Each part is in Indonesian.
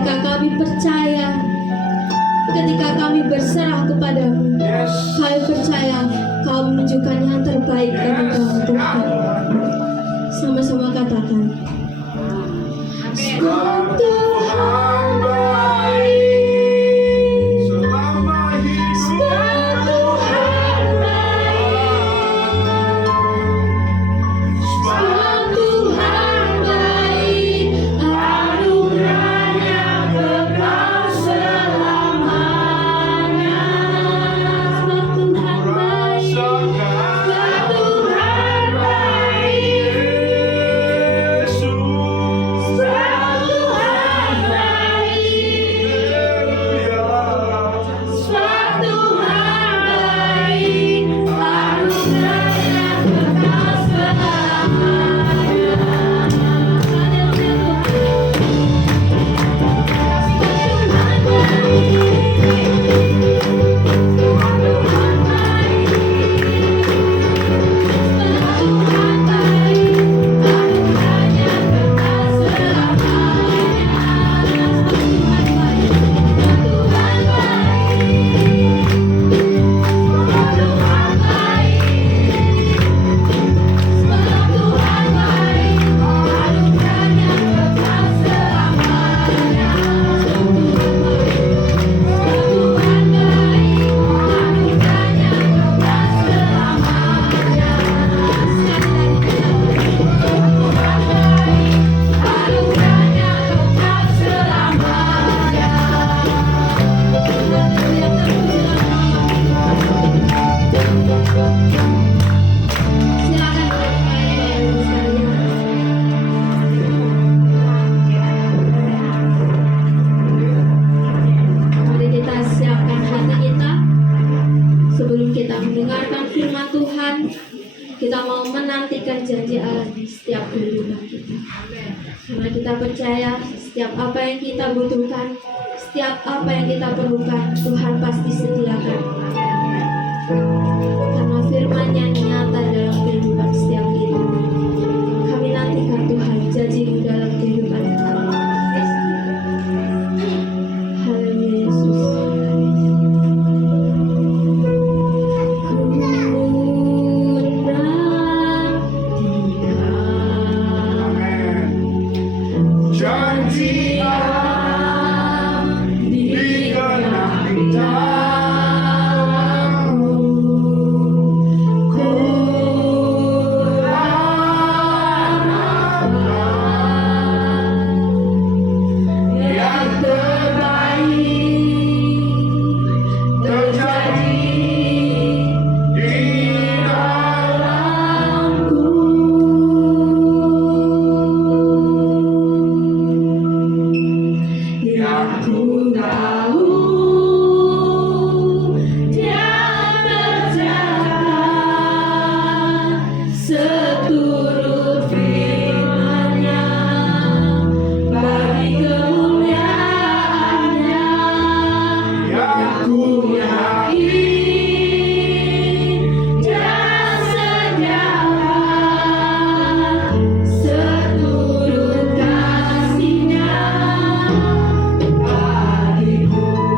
ketika kami percaya, ketika kami berserah kepadamu, kami percaya Kau menunjukkan yang terbaik bagi kami Tuhan. Sama-sama katakan, sebab Tuhan baik, sebab Tuhan baik, sebab Tuhan baik, anugerahnya kekal selamanya. Sebab Tuhan baik, sebab Tuhan baik, sebab Tuhan baik, sebab Tuhan baik, anugerahnya kekal selamanya. Mari kita siapkan hati kita sebelum kita mendengarkan firman Tuhan. Kita mau menantikan janji Allah di setiap kehidupan kita. Karena kita percaya setiap apa yang kita butuhkan, setiap apa yang kita perlukan, Tuhan pasti sediakan. Karena firman-Nya nyata dalam kehidupan setiap kita. Kami nantikan Tuhan janji-Mu dalam kehidupan kami. Haleluya Yesus. Janji Allah digenapi dalammu. Ku harapkan yang terbaik terjadi di dalamku. Yang ku tahu Dia terjaga seturut firman-Nya bagi kemuliaan-Nya. Yang ku yakin Dia sediakan seturut kasih-Nya bagiku.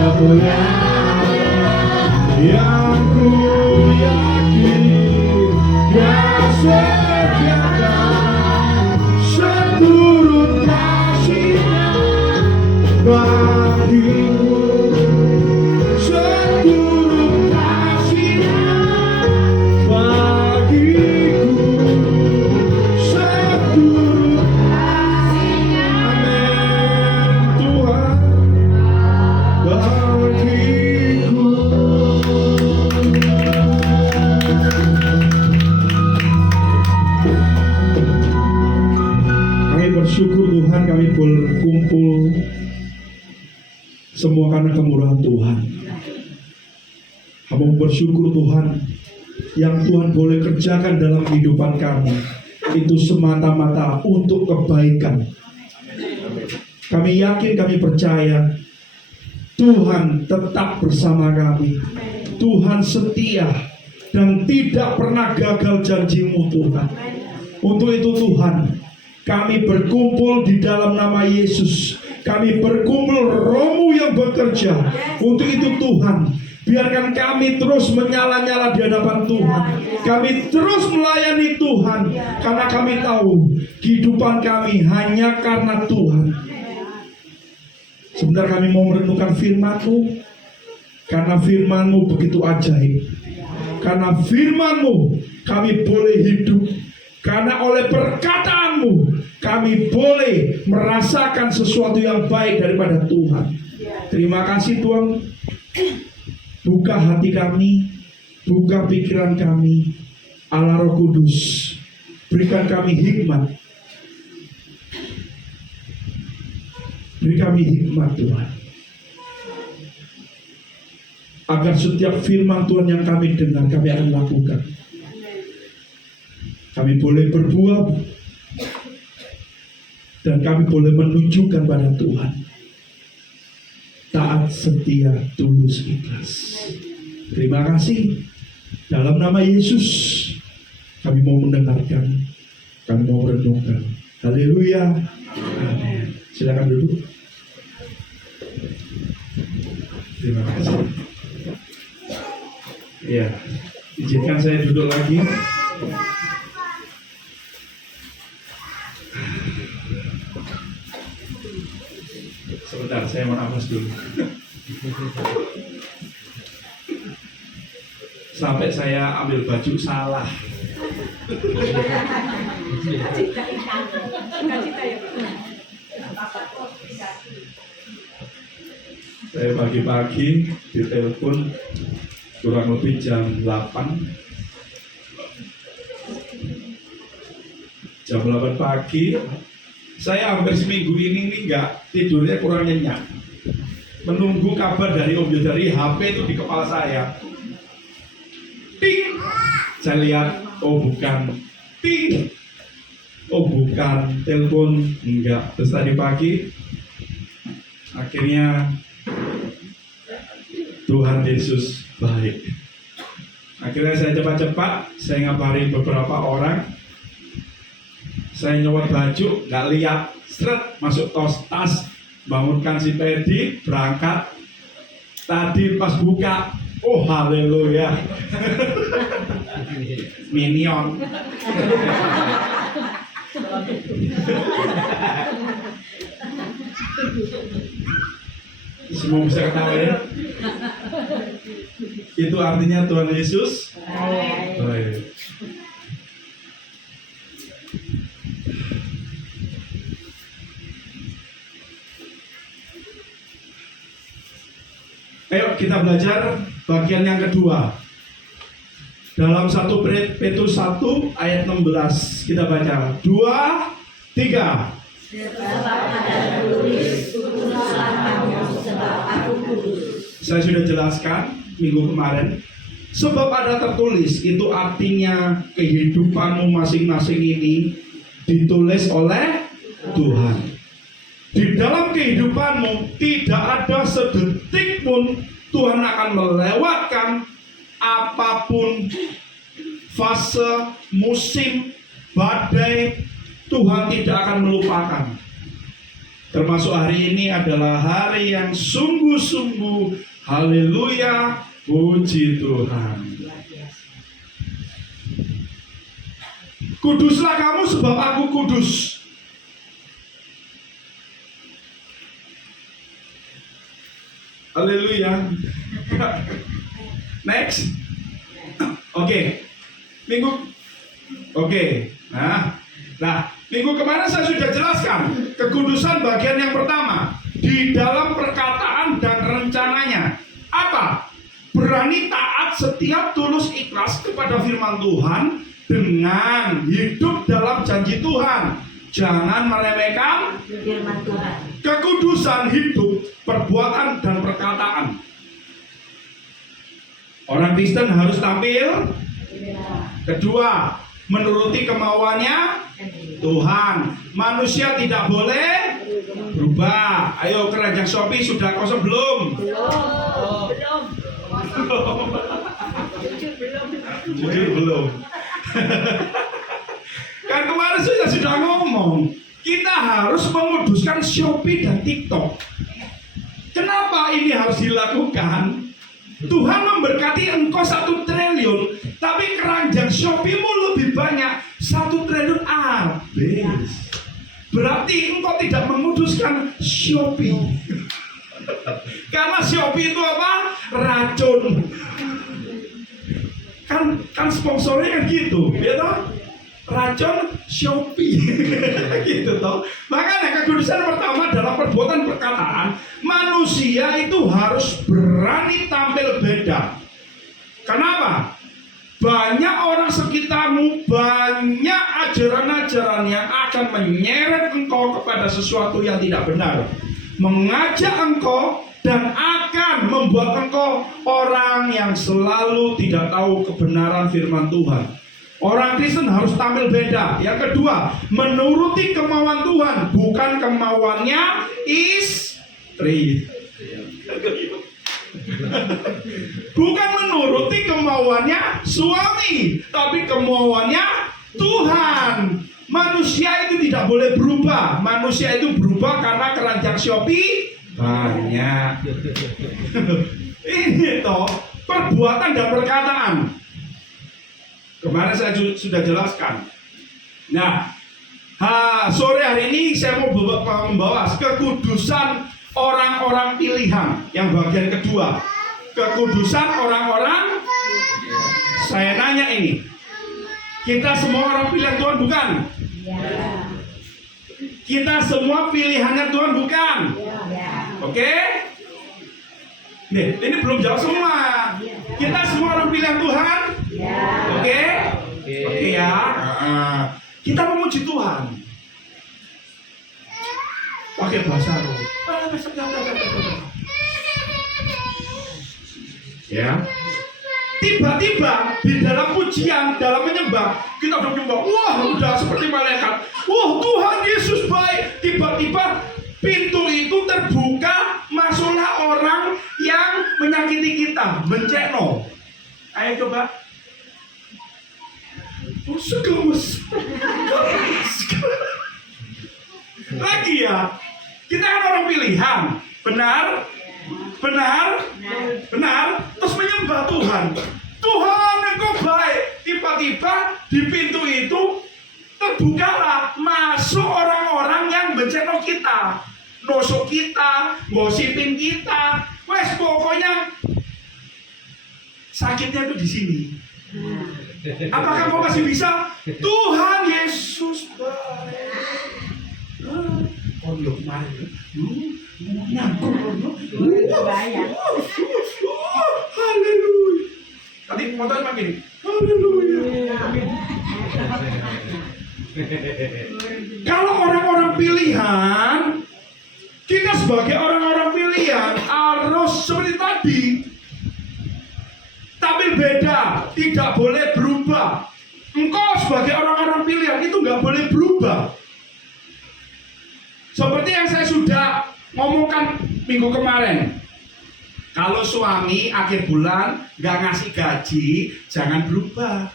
kemuliaan yang ku yakin Dia sediakan seturut kasih-Nya bagiku, seturut kasih-Nya bagiku, seturut kasih-Nya. Amin Tuhan bagiku. Kami bersyukur Tuhan, kami berkumpul semua karena kemurahan Tuhan. Kami bersyukur Tuhan, yang Tuhan boleh kerjakan dalam kehidupan kami itu semata-mata untuk kebaikan. Kami yakin, kami percaya Tuhan tetap bersama kami. Tuhan setia dan tidak pernah gagal janji-Mu Tuhan. Untuk itu Tuhan, kami berkumpul di dalam nama Yesus. Kami berkumpul, Roh-Mu yang bekerja. Untuk itu Tuhan, biarkan kami terus menyala-nyala di hadapan Tuhan. Kami terus melayani Tuhan, karena kami tahu kehidupan kami hanya karena Tuhan. Sebentar kami mau merenungkan firman-Mu, karena firman-Mu begitu ajaib. Karena firman-Mu kami boleh hidup. Karena oleh perkataan-Mu kami boleh merasakan sesuatu yang baik daripada Tuhan. Terima kasih Tuhan. Buka hati kami, buka pikiran kami. Allah Roh Kudus, berikan kami hikmat. Beri kami hikmat Tuhan, agar setiap firman Tuhan yang kami dengar, kami akan lakukan. Kami boleh berbuat, dan kami boleh menunjukkan pada Tuhan taat, setia, tulus, ikhlas. Terima kasih. Dalam nama Yesus kami mau mendengarkan, kami mau merenungkan. Haleluya. Amin. Silakan duduk. Terima kasih. Ya, izinkan saya duduk lagi. Sebentar, saya mau nafas dulu. Sampai saya ambil baju salah. Saya pagi-pagi ditelepon kurang lebih jam 8. Jam 8 pagi, saya hampir seminggu ini nggak tidurnya, kurang nyenyak. Menunggu kabar dari Om Yodari, HP itu di kepala saya. Ting! Saya lihat, oh bukan. Ting! Oh bukan, telepon enggak. Terus tadi pagi, akhirnya Tuhan Yesus baik. Akhirnya saya cepat-cepat, saya ngabarin beberapa orang. Saya nyopot baju, nggak lihat, seret masuk tas, bangunkan si Pedi, berangkat. Tadi pas buka, oh haleluya, Minion. Semua bisa ketawa ya. Itu artinya Tuhan Yesus baik. Ayo kita belajar bagian yang kedua. Dalam 1 Petrus 1 ayat 16 kita baca. 2, 3. Saya sudah jelaskan minggu kemarin. Sebab ada tertulis, itu artinya kehidupanmu masing-masing ini ditulis oleh Tuhan. Di dalam kehidupanmu tidak ada sedetik pun Tuhan akan melewatkan apapun fase, musim, badai. Tuhan tidak akan melupakan. Termasuk hari ini adalah hari yang sungguh-sungguh, haleluya, puji Tuhan. Kuduslah kamu sebab aku kudus. Haleluya. Next. Oke. Nah, minggu kemarin saya sudah jelaskan kekudusan bagian yang pertama di dalam perkataan dan rencananya. Apa? Berani taat, setiap tulus ikhlas kepada firman Tuhan dengan hidup dalam janji Tuhan. Jangan meremehkan firman Tuhan. Kekudusan hidup, perbuatan dan perkataan. Orang Kristen harus tampil. Kedua, menuruti kemauannya Tuhan. Manusia tidak boleh berubah. Ayo, keranjang Shopee sudah kosong belum? Belum. Jujur belum. Kan kemarin saya sudah ngomong, kita harus menguduskan Shopee dan TikTok. Kenapa ini harus dilakukan? Tuhan memberkati engkau 1 triliun, tapi keranjang Shopee-mu lebih banyak 1 triliun habis. Berarti engkau tidak menguduskan Shopee. Karena Shopee itu apa? Racun. Kan sponsornya kan gitu, ya toh? Racun Shopee. Gitu toh. Makanya kekudusan pertama dalam perbuatan perkataan, manusia itu harus berani tampil beda. Kenapa? Banyak orang sekitarmu, banyak ajaran-ajaran yang akan menyeret engkau kepada sesuatu yang tidak benar, mengajak engkau dan akan membuat engkau orang yang selalu tidak tahu kebenaran firman Tuhan. Orang Kristen harus tampil beda. Yang kedua, menuruti kemauan Tuhan, bukan kemauannya istri. Bukan menuruti kemauannya suami, tapi kemauannya Tuhan. Manusia itu tidak boleh berubah. Manusia itu berubah karena keranjang Shopee banyak. Ini toh perbuatan dan perkataan. Kemarin saya sudah jelaskan. Nah, sore hari ini saya mau membawa kekudusan orang-orang pilihan yang bagian kedua. Kekudusan orang-orang. Saya nanya ini, kita semua orang pilihan Tuhan bukan? Kita semua pilihannya Tuhan bukan? Oke? Nih, ini belum jawab semua. Kita semua orang pilihan Tuhan? Oke? Oke ya. Kita memuji Tuhan. Pakai bahasa roh. Ya. Tiba-tiba di dalam pujian, dalam menyembah, kita udah menyembah. Wah, udah seperti malaikat. Wah, Tuhan Yesus baik. Tiba-tiba pintu itu terbuka, masuklah orang yang menyakiti kita, mencekno. Ayo coba. Lagi ya, kita kan orang pilihan, benar? Terus menyembah Tuhan. Tuhan engkau baik. Tiba-tiba di pintu itu terbukalah, masuk orang-orang yang mencekno kita, nosok kita, gosipin kita. Wes pokoknya sakitnya itu di sini. Apakah kau masih bisa? Tuhan Yesus baik. Oh, yuk kemarin. Haleluya. Tadi motornya makin. Haleluya. Kalau orang-orang pilihan, kita sebagai orang-orang pilihan harus seperti tadi. Tampil beda, tidak boleh berubah. Engkau sebagai orang-orang pilihan itu nggak boleh berubah. Seperti yang saya sudah ngomongkan minggu kemarin. Kalau suami akhir bulan nggak ngasih gaji, jangan berubah.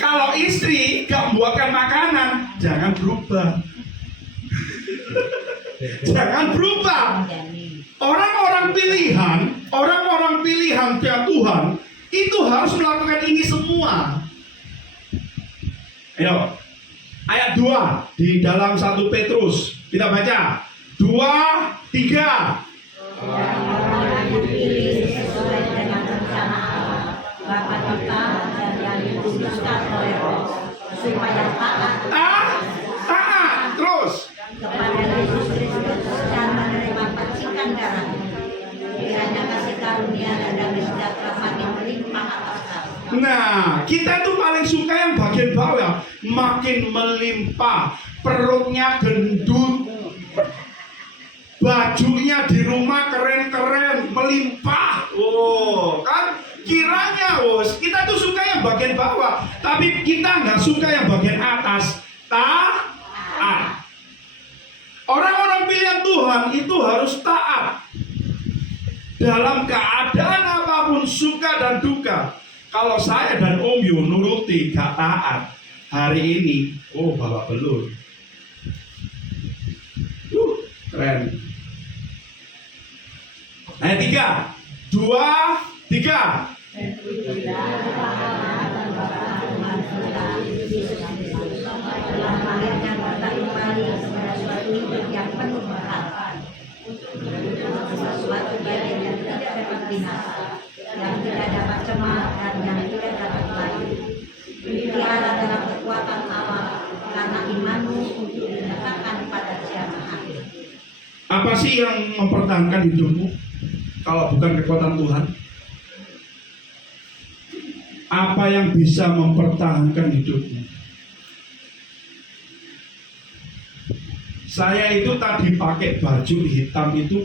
Kalau istri nggak membuatkan makanan, jangan berubah. Jangan berubah. Orang-orang pilihan Tuhan itu harus melakukan ini semua. Ayo, ayat 2 di dalam 1 Petrus kita baca 2, 3. Orang-orang dipilih sesuai dengan rencana Allah, Bapa kita dan yang dikuduskan oleh Roh, supaya taat Terus. kepada Yesus Kristus dan menerima percikan darah. Kiranya kasih karunia dan damai sejahtera makin melimpah atas kamu. Nah, kita tuh paling suka yang bagian bawah, makin melimpah, perutnya gendut, bajunya di rumah keren-keren, melimpah. Oh, kan? Kiranya, kita tuh suka yang bagian bawah, tapi kita nggak suka yang bagian atas. Taat. Orang-orang pilihan Tuhan itu harus taat dalam keadaan apapun, suka dan duka. Kalau saya dan Om Yu nuruti gak taat hari ini, bawa belur. Keren. Ayat 3, 2, 3. Yang penuh harapan sesuatu yang tidak dapat binasa, yang tidak dapat cemar dan yang tidak dapat layu. Dipelihara dalam kekuatan Allah karena imanmu untuk dinyatakan pada zaman akhir. Apa sih yang mempertahankan hidupmu kalau bukan kekuatan Tuhan? Apa yang bisa mempertahankan hidupmu? Saya itu tadi pakai baju hitam itu,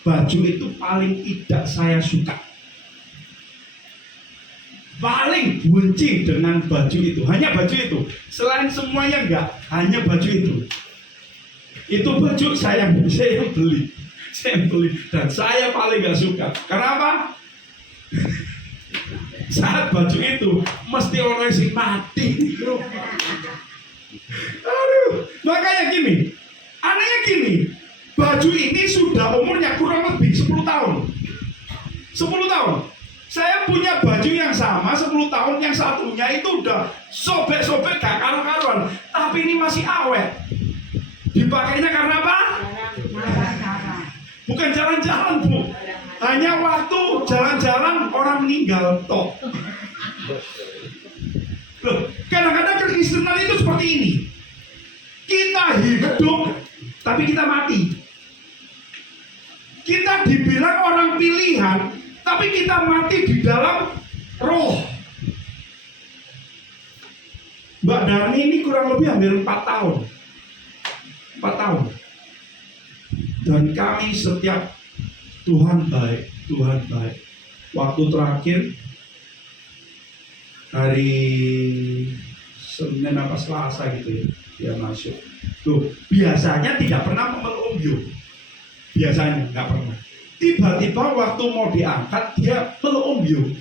baju itu paling tidak saya suka. Paling benci dengan baju itu, hanya baju itu. Selain semuanya enggak, hanya baju itu. Itu baju saya beli dan saya paling enggak suka. Karena apa? Saat baju itu mesti orang sih mati. Aduh, makanya gini. Anehnya gini, baju ini sudah umurnya kurang lebih 10 tahun. 10 tahun. Saya punya baju yang sama 10 tahun, yang satunya itu udah sobek-sobek gak karu-karuan. Tapi ini masih awet. Dipakainya karena apa? Bukan jalan-jalan, Bu. Hanya waktu jalan-jalan orang meninggal, toh. Loh, kadang-kadang kekristenan itu seperti ini. Kita hidup, tapi kita mati. Kita dibilang orang pilihan, tapi kita mati di dalam roh. Mbak Darni ini kurang lebih hampir 4 tahun. 4 tahun. Dan kami setiap Tuhan baik. Waktu terakhir hari Senin apa Selasa gitu ya, dia masuk. Tuh, biasanya tidak pernah memeluk Om Yu. Biasanya nggak pernah. Tiba-tiba waktu mau diangkat dia peluk Om Yu.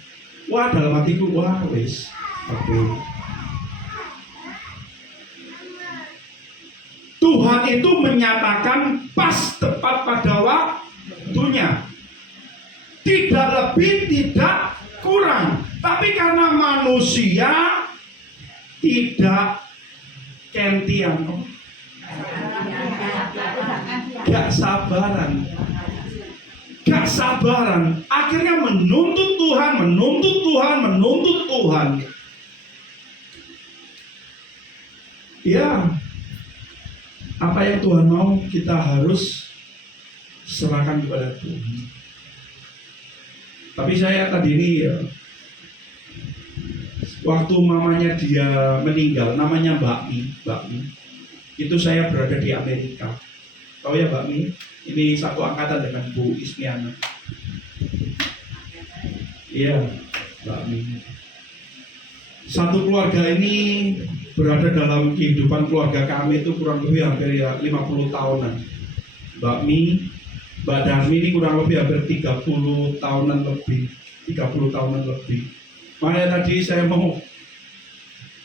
Wah, dalam hatiku, wis. Tuhan itu menyatakan pas tepat pada waktunya. Tidak lebih, tidak kurang. Tapi karena manusia tidak kentian, gak sabaran, akhirnya menuntut Tuhan. Ya, apa yang Tuhan mau kita harus serahkan kepada Tuhan. Tapi saya tadi ini ya, waktu mamanya dia meninggal, namanya Mbak Mi, itu saya berada di Amerika. Tahu ya Mbak Mi? Ini satu angkatan dengan Bu Ismiana. Iya, Mbak Mi. Satu keluarga ini berada dalam kehidupan keluarga kami itu kurang lebih hampir 50 tahunan. Mbak Mi, Mbak Darmi ini kurang lebih hampir 30 tahunan lebih. Makanya tadi saya mau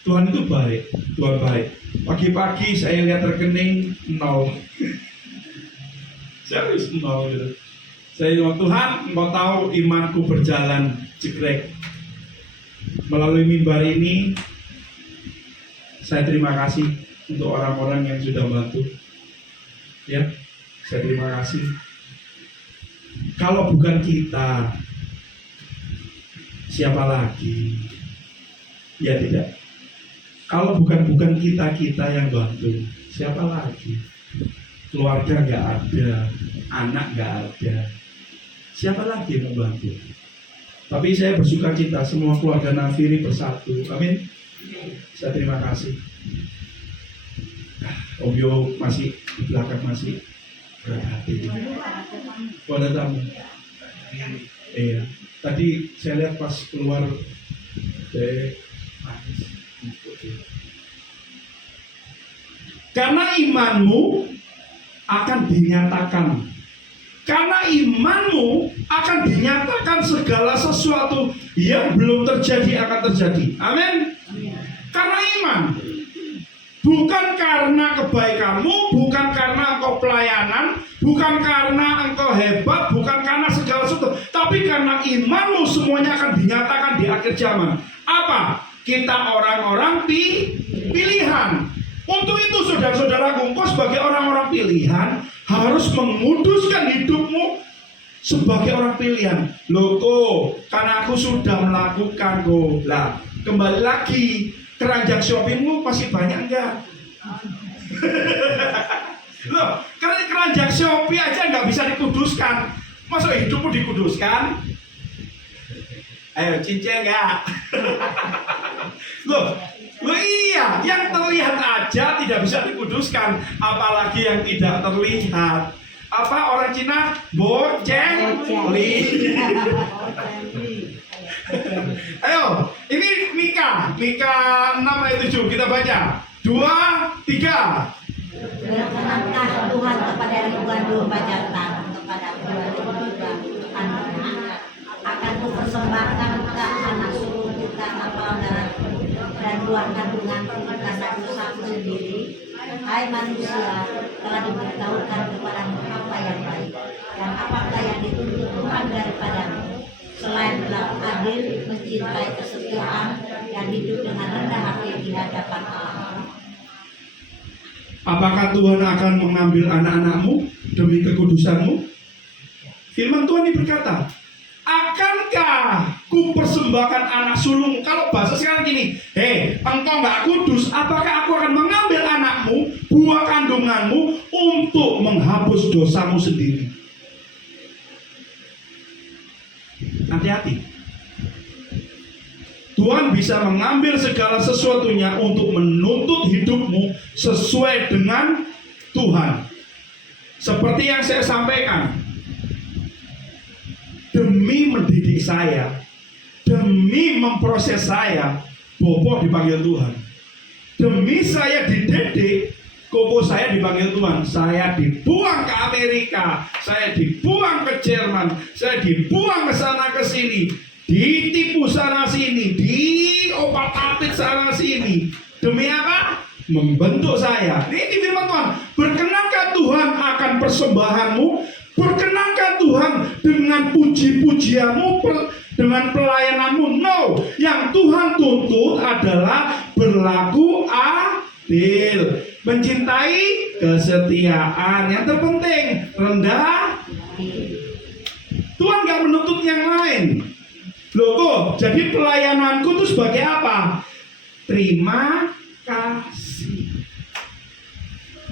Tuhan itu baik, Tuhan baik. Pagi-pagi saya lihat rekening 0. Saya harus 0 gitu. Saya bilang, Tuhan, Engkau tahu imanku berjalan jegrek. Melalui mimbar ini, saya terima kasih untuk orang-orang yang sudah bantu. Ya, saya terima kasih. Kalau bukan kita, siapa lagi? Ya tidak. Kalau bukan kita yang bantu, siapa lagi? Keluarga nggak ada, anak nggak ada, siapa lagi yang membantu? Tapi saya bersuka cita semua keluarga Nafiri bersatu. Amin. Saya terima kasih. Om Yo masih di belakang masih berat hati. Ada tamu. Iya. Tadi saya lihat pas keluar dari manis. Karena imanmu akan dinyatakan. Karena imanmu akan dinyatakan segala sesuatu yang belum terjadi akan terjadi. Amin. Karena iman. Bukan karena kebaikanmu, bukan karena engkau pelayanan, bukan karena engkau hebat, bukan karena segala sesuatu, tapi karena imanmu semuanya akan dinyatakan di akhir zaman. Apa? Kita orang-orang pilihan. Untuk itu saudara-saudaraku, engkau sebagai orang-orang pilihan harus menguduskan hidupmu sebagai orang pilihan. Loh kok, karena aku sudah melakukan kok. Lah, kembali lagi, keranjang shoppingmu masih banyak enggak? Loh, karena keranjang Shopee aja nggak bisa dikuduskan. Masa hidupmu dikuduskan? Ayo, cincin enggak? Loh iya, yang terlihat aja tidak bisa dikuduskan, apalagi yang tidak terlihat. Apa orang Cina? Boceng. Ayo, ini Mika 6 ayat 7 kita baca. 2, 3. Berkenankah Tuhan kepada ribuan domba jantan, kepada puluhan domba anak, akan kupersembahkan ke anak sulung kita kapal darat dan luar kandungan kita satu-satu sendiri. Hai manusia, telah diberitahukan kepadamu apa yang baik dan apakah yang dituntut Tuhan daripadamu, selain berlaku adil, mencintai kesetiaan, dan hidup dengan rendah hati di hadapan Allah. Apakah Tuhan akan mengambil anak-anakmu demi kekudusanmu? Firman Tuhan ini berkata, akankah ku persembahkan anak sulung? Kalau bahasa sekarang gini, engkau nggak kudus, apakah aku akan mengambil anakmu, buah kandunganmu untuk menghapus dosamu sendiri? Hati-hati. Tuhan bisa mengambil segala sesuatunya untuk menuntut hidupmu sesuai dengan Tuhan. Seperti yang saya sampaikan, demi mendidik saya, demi memproses saya, Bobo dipanggil Tuhan. Demi saya dididik, Koko saya dipanggil Tuhan. Saya dibuang ke Amerika, saya dibuang ke Jerman, saya dibuang ke sana ke sini, ditipu sana sini, diopat-atit sana sini. Demi apa? Membentuk saya. Ini firman Tuhan. Berkenankah Tuhan akan persembahanmu? Berkenankah Tuhan dengan puji-pujianmu, dengan pelayananmu? No. Yang Tuhan tuntut adalah berlaku adil, mencintai kesetiaan. Yang terpenting rendah. Tuhan gak menuntut yang lain. Loh kok, jadi pelayananku itu sebagai apa? Terima kasih.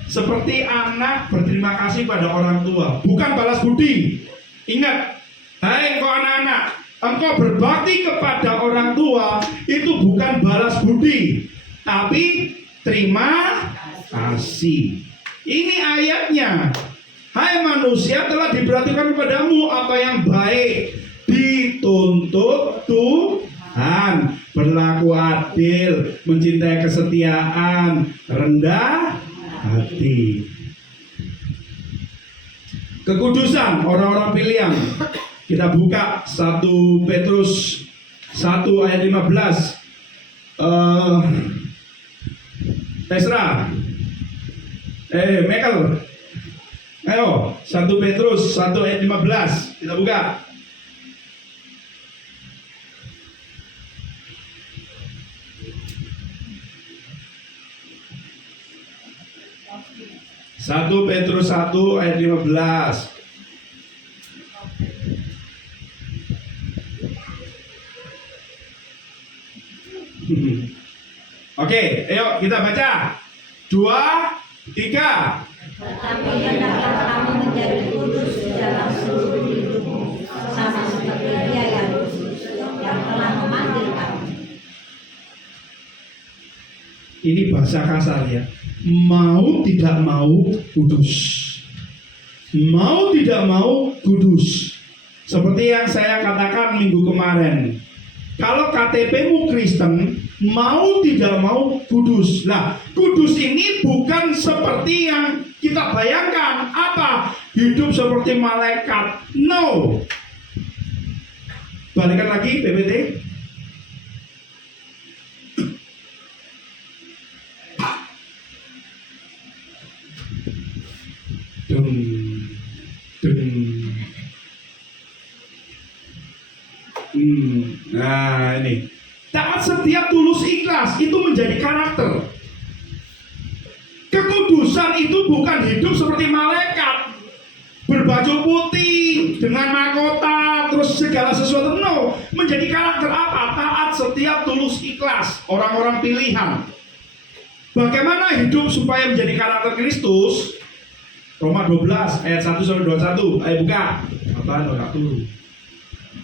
Seperti anak berterima kasih pada orang tua, bukan balas budi. Ingat, hai engkau anak-anak, engkau berbakti kepada orang tua itu bukan balas budi, tapi terima kasih. Ini ayatnya. Hai manusia, telah diperhatikan kepadamu apa yang baik, dituntut Tuhan, berlaku adil, mencintai kesetiaan, rendah hati. Kekudusan orang-orang pilihan. Kita buka 1 Petrus 1 ayat 15. Tesra. Michael. Ayo, 1 Petrus 1 ayat 15. Kita buka. Satu Petrus 1 ayat 15. Oke, ayo kita baca. 2, 3. Tetapi hendaklah kamu menjadi kudus di dalam seluruh hidupmu, sama seperti Dia yang kudus, yang telah memanggil kamu. Ini bahasa kasar ya. Mau tidak mau kudus. Mau tidak mau kudus. Seperti yang saya katakan minggu kemarin. Kalau KTP-mu Kristen, mau tidak mau kudus. Nah, kudus ini bukan seperti yang kita bayangkan. Apa? Hidup seperti malaikat. No. Balikan lagi PPT. Dum, dum. Nah ini taat setia tulus ikhlas itu menjadi karakter. Kekudusan itu bukan hidup seperti malaikat berbaju putih dengan mahkota terus segala sesuatu. No, menjadi karakter apa? Taat setia tulus ikhlas, orang-orang pilihan. Bagaimana hidup supaya menjadi karakter Kristus? Roma 12 ayat 1 sampai 21. Ayo buka. Apaan enggak turun?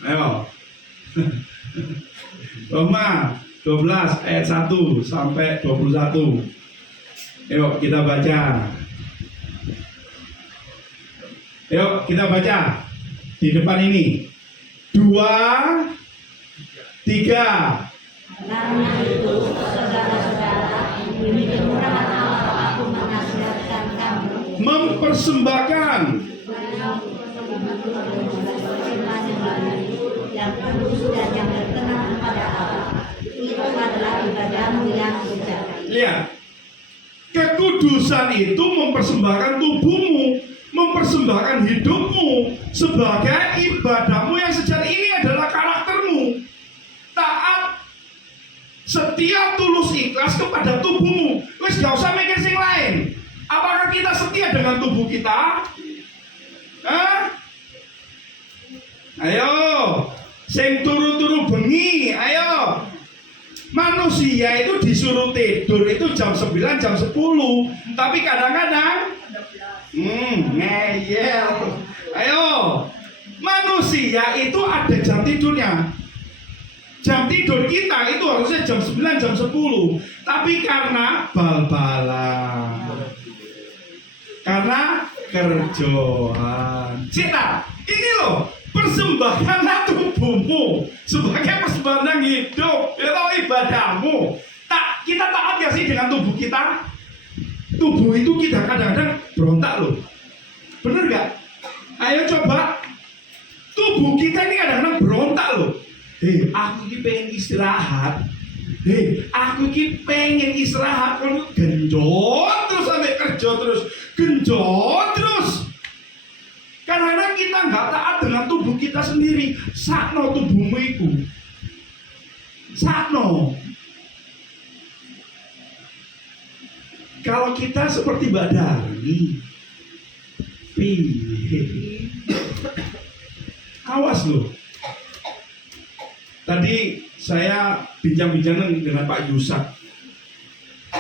Ayo. Roma 12 ayat 1 sampai 21. Yuk kita baca. Yuk kita baca. Di depan ini 2, 3. Karena itu, saudara-saudara, demi kemurahan Allah aku menasihatkan kamu Mempersembahkan yang kudus dan yang berkenan kepada Allah. Itu adalah ibadahmu yang sejati. lihat. Kekudusan itu mempersembahkan tubuhmu, mempersembahkan hidupmu sebagai ibadahmu yang sejati. Ini adalah karaktermu. Taat, setia, tulus, ikhlas kepada tubuhmu. Wes gak usah mikir sing lain. Apakah kita setia dengan tubuh kita? Hah? Ayo, sing turu-turu bengi, ayo. Manusia itu disuruh tidur itu jam 9, jam 10. Tapi kadang-kadang ngeyel. Ayo. Manusia itu ada jam tidurnya. Jam tidur kita itu harusnya jam 9, jam 10. Tapi karena bal-balan, karena kerjaan. Cita, ini loh, persembahkanlah tubuhmu sebagai persembahan hidup, itu ibadahmu. Kita taat gak sih dengan tubuh kita? Tubuh itu kita kadang-kadang berontak loh. Bener gak? Ayo coba. Tubuh kita ini kadang-kadang berontak loh. Aku ini pengen istirahat. Aku ini pengen istirahat. Kalau genjot terus sampai kerja terus, genjot terus. Karena kita nggak taat dengan tubuh kita sendiri. Sakno tubuhmu itu. Sakno. Kalau kita seperti Mbak Dani, awas loh. Tadi saya bincang-bincang dengan Pak Yusak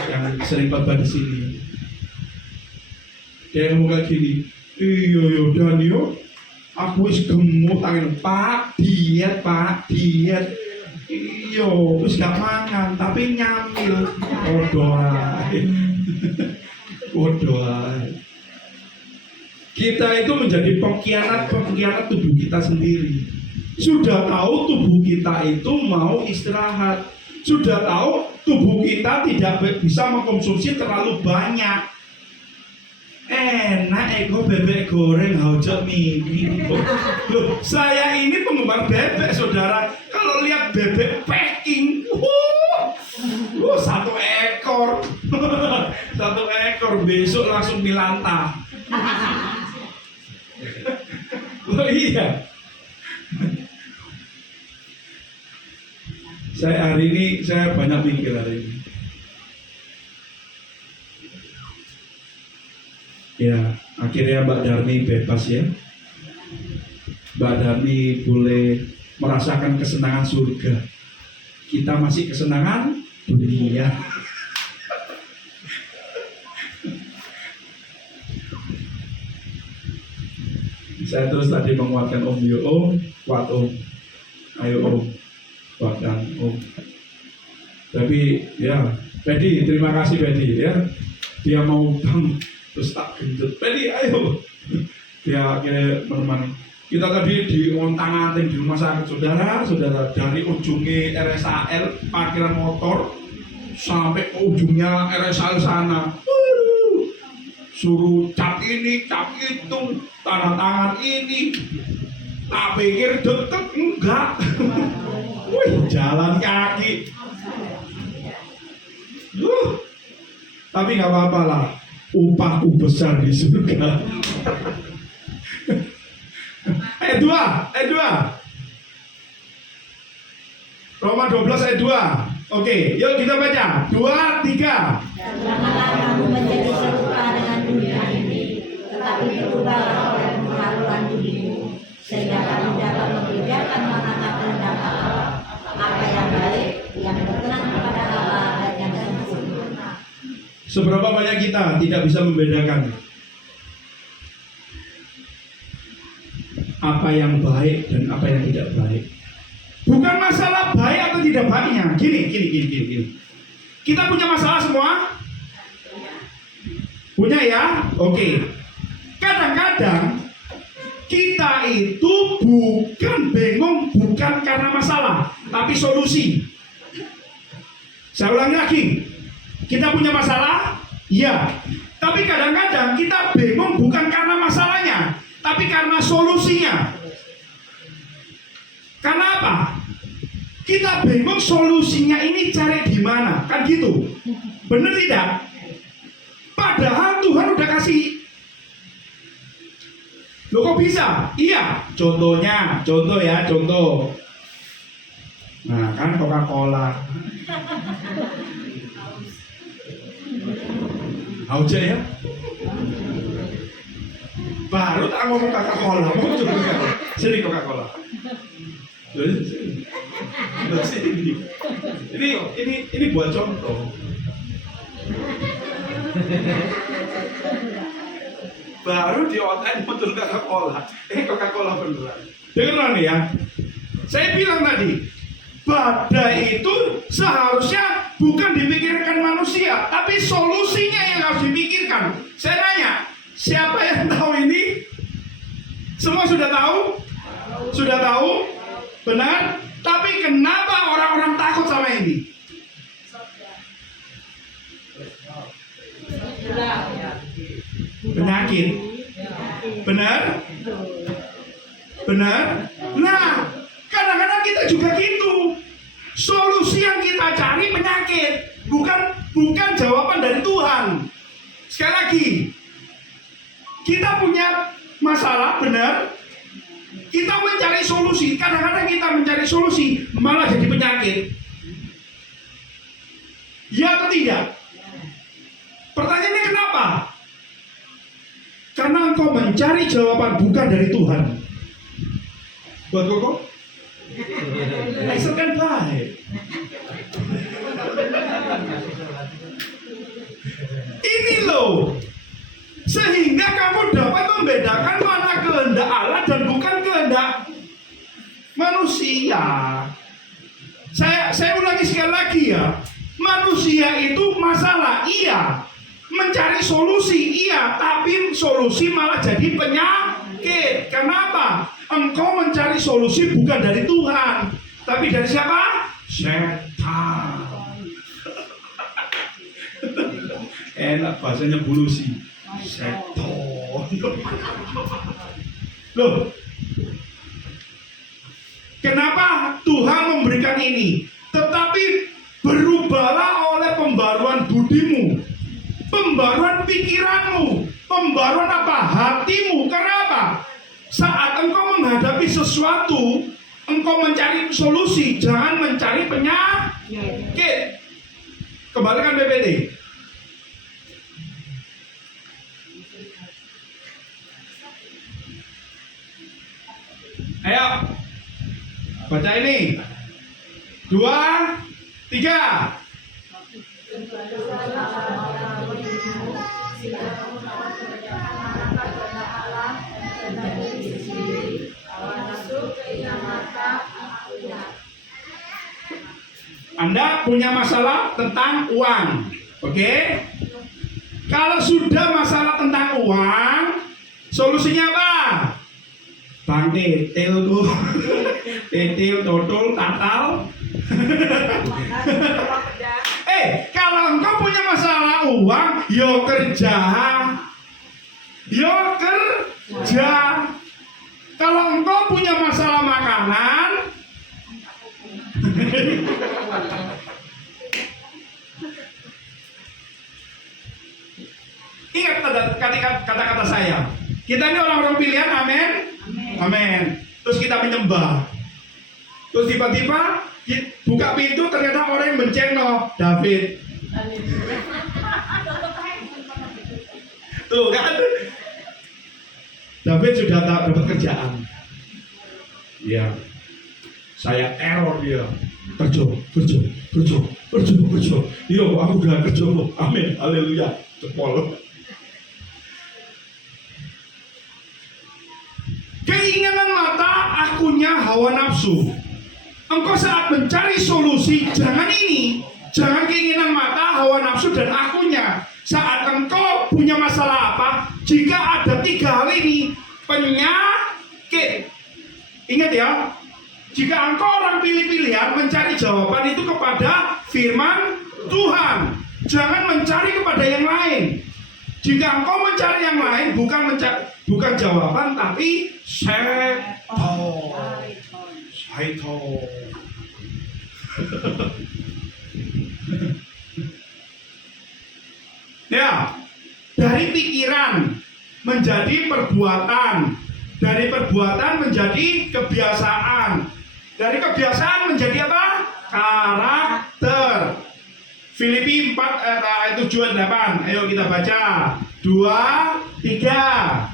yang sering khotbah di sini. Dia ngomong kayak gini, iya Dani yo, aku wis gemuk angin Pak diet. Iya, wis gak mangan tapi nyamil. Bodoh. Kita itu menjadi pengkhianat tubuh kita sendiri. Sudah tahu tubuh kita itu mau istirahat. Sudah tahu tubuh kita tidak bisa mengkonsumsi terlalu banyak. Enak ego bebek goreng hojok mini. Loh, saya ini penggemar bebek saudara. Kalau lihat bebek packing, 1 ekor. besok langsung milanta. Oh iya. Hari ini saya banyak mikir hari ini. Ya, akhirnya Mbak Darmi bebas ya. Mbak Darmi boleh merasakan kesenangan surga. Kita masih kesenangan dunia. Saya terus tadi menguatkan Om Yo, Om, kuat Om. Ayo Om, kuatkan Om. Tapi ya, Pedi, terima kasih Pedi ya. Dia mau bang, terus tak gendut. Pedi, ayo. Dia akhirnya menemani. Kita tadi diontang-anting di rumah sakit, saudara-saudara, dari ujungnya RSAL parkiran motor sampai ke ujungnya RSAL sana. Suruh cap ini, cap itu, tanda tangan ini. Tak pikir deket, enggak. Wih, jalan kaki. Tapi nggak apa-apa lah, upahku besar di surga. Ayat 2. Roma 12 ayat 2. Oke, yuk kita baca. 2, 3. Janganlah kamu menjadi serupa dengan dunia ini, tetapi berubahlah oleh penghaluan budimu, sehingga kamu dapat membedakan manakah kehendak Allah, apa yang baik, yang berkenan kepada Allah, dan yang sempurna. Seberapa banyak kita tidak bisa membedakan apa yang baik dan apa yang tidak baik? Bukan masalah baik atau tidak baiknya. Gini. Kita punya masalah semua? Punya ya? Oke. Kadang-kadang kita itu bukan bingung, bukan karena masalah, tapi solusi. Saya ulangi lagi. Kita punya masalah? Iya. Tapi kadang-kadang kita bingung bukan karena masalahnya, tapi karena solusinya. Karena apa? Kita bingung solusinya ini cari di mana, kan gitu. Benar tidak? Padahal Tuhan udah kasih. Loh kok bisa? Iya. Contoh. Nah kan Coca-Cola. Aja ya. Baru tak ngomong Coca-Cola, mau coba sini Coca-Cola. Ini buat contoh. Baru di otak betul Coca-Cola. Coca-Cola beneran. Dengeran ya. Saya bilang tadi, badai itu seharusnya bukan dipikirkan manusia, tapi solusinya yang harus dipikirkan. Saya nanya, siapa yang tahu ini? Semua sudah tahu? Sudah tahu? Benar? Tapi kenapa orang-orang takut sama ini? Penyakit. Benar? Benar? Nah, kadang-kadang kita juga gitu. Solusi yang kita cari penyakit, bukan jawaban dari Tuhan. Sekali lagi, kita punya masalah, benar? Kita mencari solusi. Kadang-kadang kita mencari solusi malah jadi penyakit. Ya atau tidak? Pertanyaannya kenapa? Karena engkau mencari jawaban bukan dari Tuhan. Buat kok? Kan baik. Ini loh, sehingga kamu dapat membedakan mana kehendak Allah dan bukan kehendak manusia. Saya ulangi sekali lagi ya. Manusia itu masalah, iya. Mencari solusi, iya. Tapi solusi malah jadi penyakit. Kenapa? Engkau mencari solusi bukan dari Tuhan, tapi dari siapa? Setan. Enak bahasanya bulusi. Setan. Loh, kenapa Tuhan memberikan ini? Tetapi berubahlah oleh pembaruan budimu, pembaruan pikiranmu, pembaruan apa? Hatimu. Karena apa? Saat engkau menghadapi sesuatu, engkau mencari solusi, jangan mencari penyakit. Kembalikan PPT. Ayo, baca ini. 2, 3. Anda punya masalah tentang uang, oke? Kalau sudah masalah tentang uang, solusinya apa? Bang Tetel tuh, Tetel, Totul, Tatal. Kalau engkau punya masalah uang, yo kerja. Kalau engkau punya masalah makanan, ingat kata-kata saya. Kita ini orang-orang pilihan, amin. Amin. Terus kita menyembah. Terus tiba-tiba buka pintu, ternyata orang yang benceng David. Tuh kan, David sudah dapat kerjaan. Ya, saya error dia. Kerja. Iya, aku udah kerja. Amin, haleluya. Cepol. Keinginan mata, akunya hawa nafsu. Engkau saat mencari solusi, jangan ini. Jangan keinginan mata, hawa nafsu, dan akunya. Saat engkau punya masalah apa, jika ada 3 hal ini, penyakit. Ingat ya, jika engkau orang pilih-pilihan, mencari jawaban itu kepada firman Tuhan. Jangan mencari kepada yang lain. Jika engkau mencari yang lain, bukan jawaban, tapi setan. Ya, dari pikiran menjadi perbuatan, dari perbuatan menjadi kebiasaan, dari kebiasaan menjadi apa? Karakter. Filipi 4 ayat 7 dan 8. Ayo kita baca. 2, 3.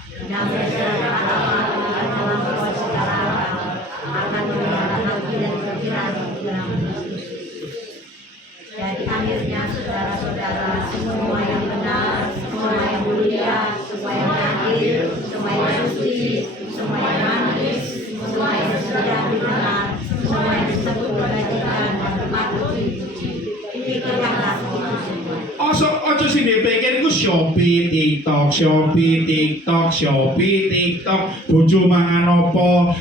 Jadi akhirnya saudara-saudara, semua yang benar, semua yang mulia, semua yang adil, semua yang suci, semua yang manis, semua yang sudah didengar, semua yang disebut kebajikan dan patut dipuji, pikirkanlah itu semua. Ojo sini pikir ku Shopee, TikTok, bojo mangan opo,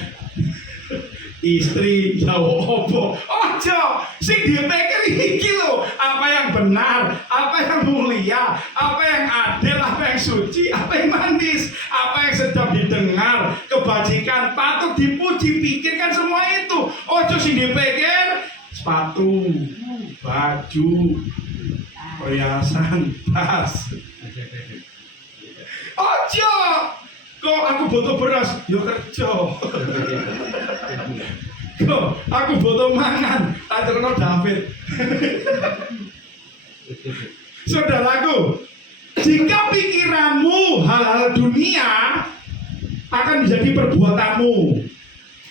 istri jauh opo. Ojo, sing dipikir iki lho, apa yang benar, apa yang mulia, apa yang adil, apa yang suci, apa yang manis, apa yang sedap didengar, kebajikan, patut dipuji. Pikirkan semua itu. Ojo sing dipikir sepatu, baju, perhiasan, tas. Ojo, kok aku butuh beras, yo kerja. Kok aku butuh mangan, ajarno David. Saudaraku, jika pikiranmu hal-hal dunia akan menjadi perbuatanmu.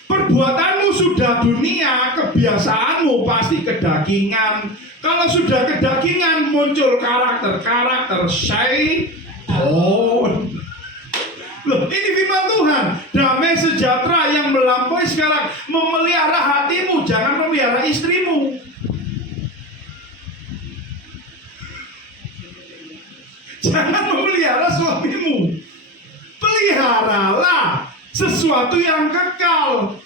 Perbuatanmu sudah dunia, kebiasaanmu pasti kedagingan. Kalau sudah kedagingan, muncul karakter syaitan. Loh, ini firman Tuhan. Damai sejahtera yang melampaui sekarang memelihara hatimu, jangan memelihara istrimu. Jangan memelihara suamimu. Peliharalah sesuatu yang kekal.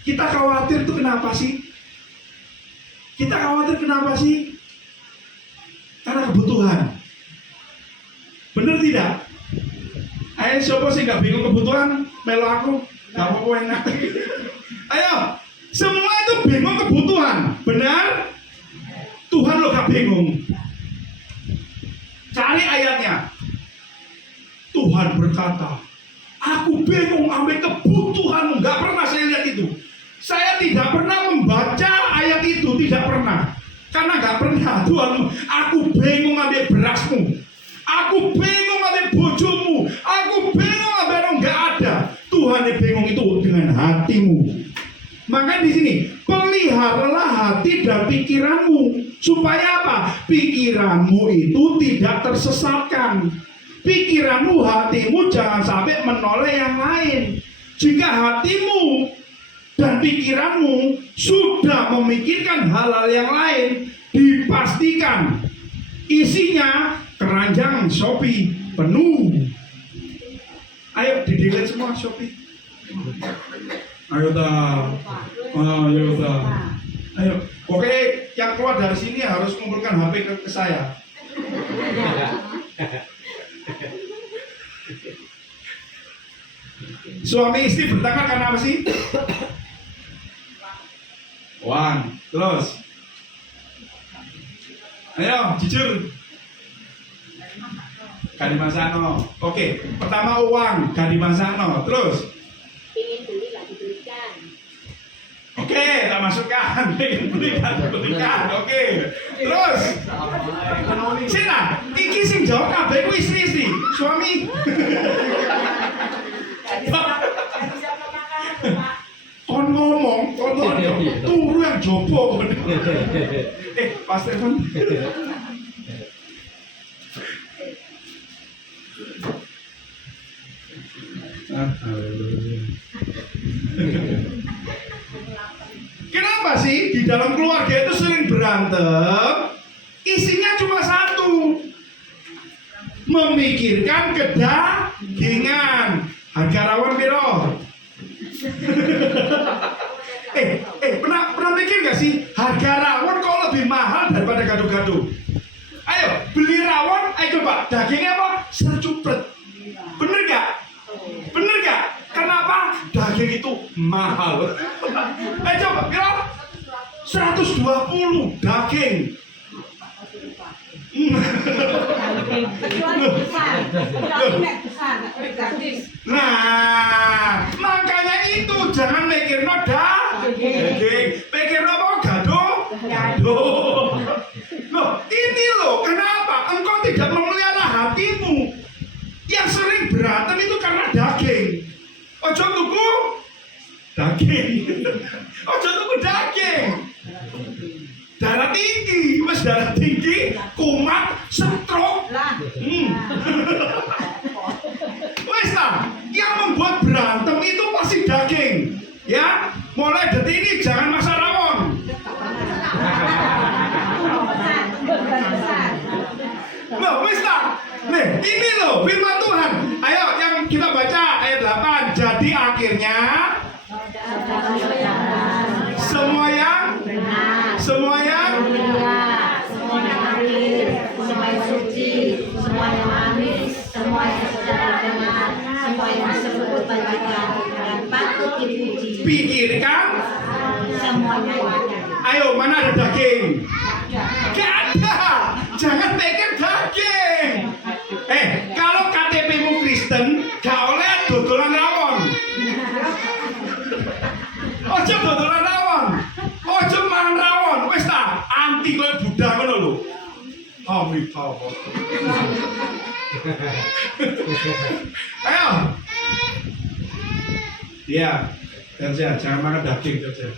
Kita khawatir itu kenapa sih? Karena kebutuhan. Benar tidak? Ayo siapa sih gak bingung kebutuhan? Melo aku, gak apa-apa enak. Ayo, semua itu bingung kebutuhan. Benar? Tuhan lo gak bingung. Cari ayatnya. Tuhan berkata, aku bingung ambil kebutuhanmu. Gak pernah saya lihat itu. Saya tidak pernah membaca ayat itu, tidak pernah. Karena gak pernah Tuhan, aku bingung ambil berasmu. Aku bingung ambil bojomu. Aku bingung ambil orang gak ada. Tuhan yang bingung itu dengan hatimu. Maka di sini peliharalah hati dan pikiranmu. Supaya apa? Pikiranmu itu tidak tersesatkan. Pikiranmu, hatimu jangan sampai menoleh yang lain. Jika hatimu dan pikiranmu sudah memikirkan hal-hal yang lain, dipastikan isinya keranjang Shopee penuh. Ayo di-delete semua Shopee. Ayo dah. Ayo dah. Ayo. Oke, yang keluar dari sini harus kumpulkan HP ke saya. Suami istri bertengkar karena apa sih? Uang. Terus. Ayo, jujur. Gak dimasakno. Oke, pertama uang, gak dimasakno. Terus. Ingin beli gak dibelikan. Oke, tak masukkan. Ingin beli gak dibelikan. Oke. Terus. Sina, iki sing jawab kabeh ku istri-istri. Suami. Kon ngomong, kon turu yang jopo. Pas Stefan. Kenapa sih di dalam keluarga itu sering berantem? Isinya cuma satu. Memikirkan kedagingan. Harga rawon piro? Pernah mikir gak sih harga rawon kok lebih mahal daripada gado-gado? Ayo beli rawon, ayo coba dagingnya apa? Secupret. Bener gak? Bener gak? Kenapa? Daging itu mahal. Ayo coba piro? 120 daging. Nah, makanya itu jangan mikir daging, pikir apa? Gado. Loh, ini loh kenapa engkau tidak memelihara hatimu? Yang sering berantem itu karena daging. Ojo tuku daging. Ojo tuku daging. Darah tinggi, mas darah tinggi, kumat, stroke. Wes lah, yang membuat berantem itu pasti daging. Ya, mulai detik ini jangan masak rawon. Loh, wes lah. Nih, ini loh firman Tuhan. Ayo yang kita baca ayat 8. Jadi akhirnya semua yang adil, semua yang suci, semua yang manis, semua yang secara benar, semua yang disebut bagikan dan patut dipuji. Pikirkan Semuanya wajar. Ayo, mana ada daging? Gak ada. Jangan pikir daging. Kalau KTP-mu Kristen, gak oleh dodolan rawon. Ojo dodolan rawon. Ojo mangan rawon. Wes ta, anti koyo Buddha ngono lho. Amitabha. Ayo. Iya, jangan makan daging saja.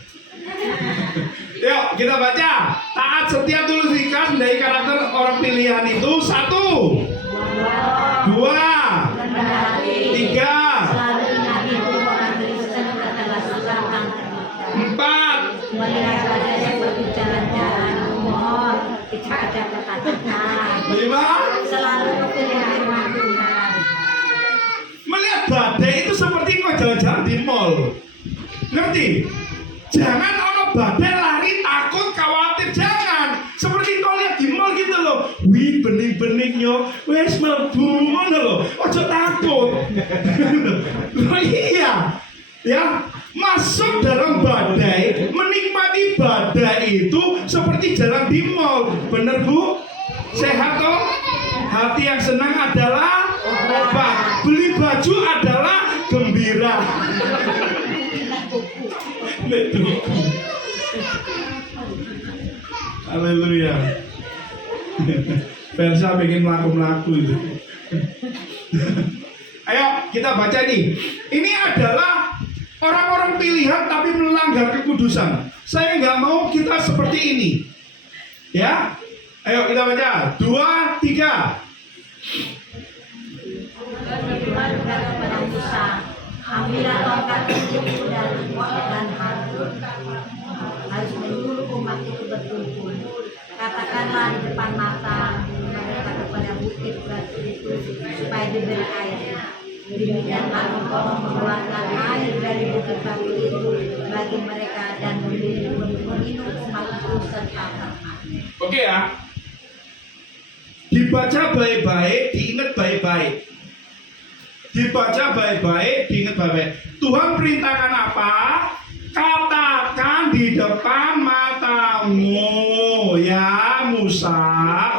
Yuk kita baca. Taat, setia, tulus, ikhlas menjadi karakter orang pilihan itu 1, 2, 3. Selalu ingat itu orang Kristen adalah seorang 4. melihat wajahnya berbicara-bicara, memohon tidak ada kata-kata. 5. Selalu memilih firman Tuhan. Melihat badai itu seperti kau jalan-jalan di mall. Ngerti? Jangan ono badai lari takut khawatir, jangan. Seperti kau lihat di mall gitu loh. Wih, bening-beningnya wes mlebu ngono loh. Ojo takut. Loh iya. Ya, masuk dalam badai, menikmati badai itu seperti jalan di mall. Bener Bu? Sehat toh? Hati yang senang adalah obat. Beli baju adalah gembira. Haleluya. Versa pengen melaku-melaku itu. Ayo kita baca nih. Ini adalah orang-orang pilihan tapi melanggar kekudusan. Saya nggak mau kita seperti ini. Ya, ayo kita baca. 2, 3. Berfirman kepada Musa, ambillah tongkat itu dan harus menyuruh umat itu berkumpul. Katakanlah di depan mata mereka kepada bukit batu itu supaya diberi air. Demikianlah engkau mengeluarkan air dari bukit batu itu bagi mereka dan meminum umat itu serta ternak. Oke ya. Dibaca baik-baik, diingat baik-baik. Dibaca baik-baik, diingat baik-baik. Tuhan perintahkan apa? Katakan di depan matamu, ya Musa.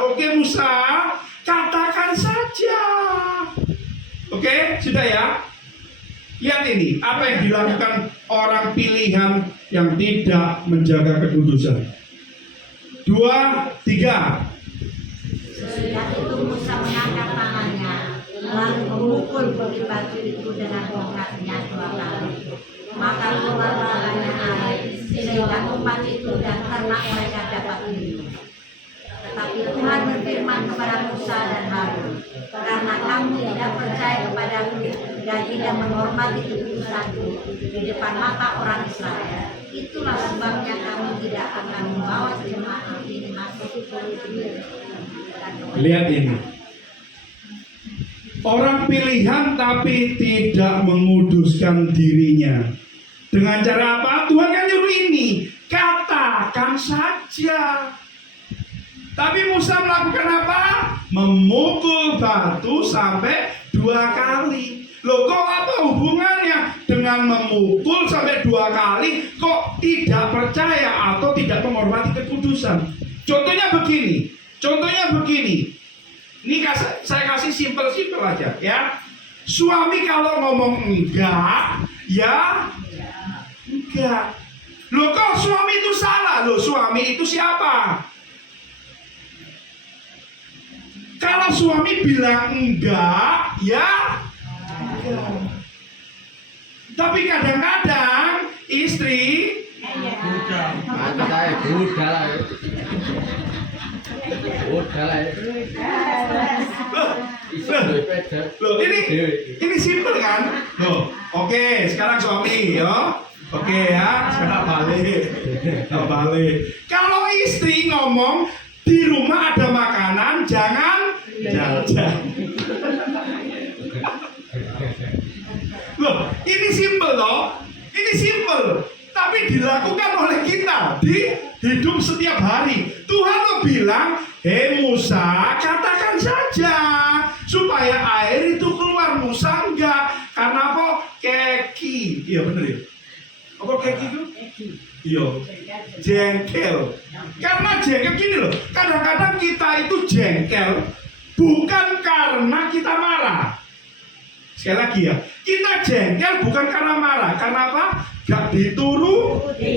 Oke Musa, katakan saja. Oke, sudah ya. Lihat ini, apa yang dilakukan orang pilihan yang tidak menjaga kekudusan. 2, 3. Sesudah itu Musa mengangkat tangannya, lalu memukul bukit batu itu dengan tongkatnya 2 kali. Maka keluarlah banyak air, sehingga umat itu dan ternak mereka dapat minum. Tetapi Tuhan berfirman kepada Musa dan Harun, karena kamu tidak percaya kepadaku dan tidak menghormati kekudusanku di depan mata orang Israel, itulah sebabnya kamu tidak akan membawa jemaah ini masuk ke negeri. Lihat ini. Orang pilihan tapi tidak menguduskan dirinya. Dengan cara apa? Tuhan kan nyuruh ini. Katakan saja. Tapi Musa melakukan apa? Memukul batu sampai 2 kali. Loh kok apa hubungannya dengan memukul sampai 2 kali? Kok tidak percaya atau tidak menghormati kekudusan? Contohnya begini. Ini saya kasih simpel-simpel aja ya. Suami kalau ngomong enggak, ya enggak. Loh kok suami itu salah? Loh suami itu siapa? Kalau suami bilang enggak, ya enggak. Tapi kadang-kadang istri Loh, ini simpel kan? Loh, oke, sekarang suami ya. Oke ya, sekarang balik. Kalau istri ngomong di rumah ada makanan, jangan jajan. Loh, ini simpel loh. Ini simpel. Tapi dilakukan oleh kita di hidup setiap hari. Tuhan lo bilang, hei Musa, katakan saja supaya air itu keluar. Musa enggak, karena apa? Keki. Iya bener ya. Apa keki itu? Iya. Jengkel. Karena jengkel gini loh. Kadang-kadang kita itu jengkel bukan karena kita marah. Sekali lagi ya, kita jengkel bukan karena marah. Karena apa? Gak dituruti.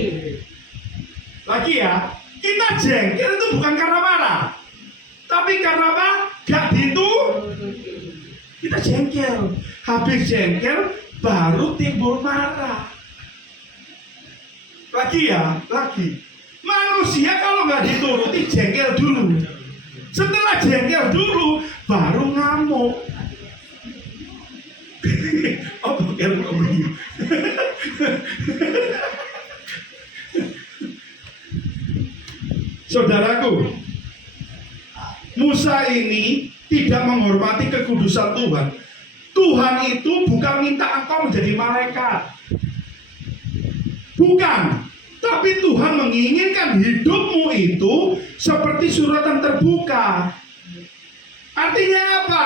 Lagi ya, kita jengkel itu bukan karena marah, tapi karena apa? Gak dituruti. Kita jengkel, habis jengkel baru timbul marah. Lagi ya, lagi. Manusia kalau gak dituruti jengkel dulu. Setelah jengkel dulu baru ngamuk. Oh bukan Saudaraku, Musa ini tidak menghormati kekudusan Tuhan. Tuhan itu bukan minta engkau menjadi malaikat, bukan. Tapi Tuhan menginginkan hidupmu itu seperti suratan terbuka. Artinya apa?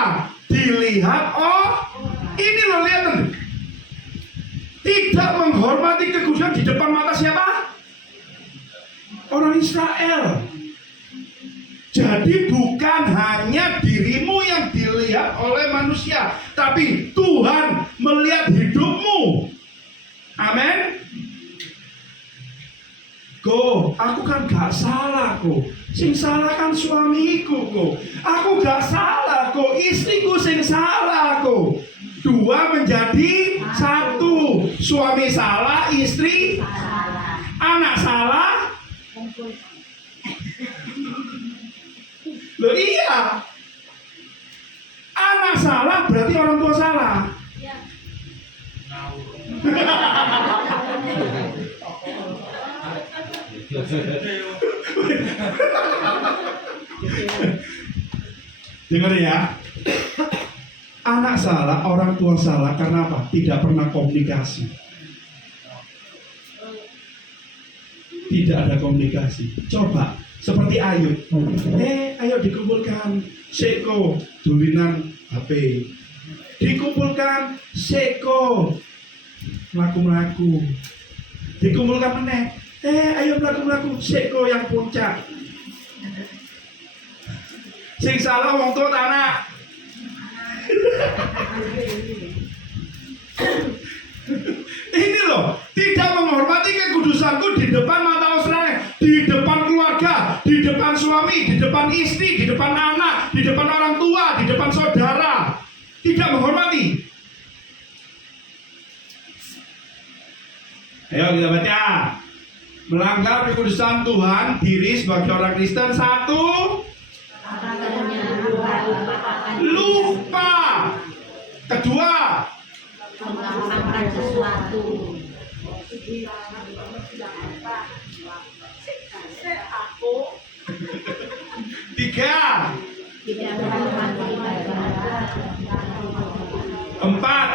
Dilihat, oh ini loh, lihat. Tidak menghormati kekudusan di depan mata siapa? Orang Israel. Jadi bukan hanya dirimu yang dilihat oleh manusia, tapi Tuhan melihat hidupmu. Amin. Ko, aku kan gak salah ko. Sing salah kan suamiku ko. Aku gak salah ko, istriku sing salah ko. Dua menjadi satu. Suami salah, istri salah. anak salah. Loh iya. Anak salah berarti orang tua salah. Dengar ya. Anak salah, orang tua salah karena apa? Tidak pernah komunikasi. Tidak ada komunikasi. Coba seperti Ayub. Ayo dikumpulkan seko dulinan HP. Dikumpulkan seko melaku-melaku. Dikumpulkan meneh. Ayo melaku-melaku seko yang puncak. Sing salah wong tua anak. Ini loh, tidak menghormati kekudusanku di depan mata Australia, di depan keluarga, di depan suami, di depan istri, di depan anak, di depan orang tua, di depan saudara. Tidak menghormati. Ayo kita baca. Melanggar kekudusan Tuhan, diri sebagai orang Kristen satu. Lupa. Kedua, Melakukan sesuatu. tiga, Tidak menghormati ibadah. empat,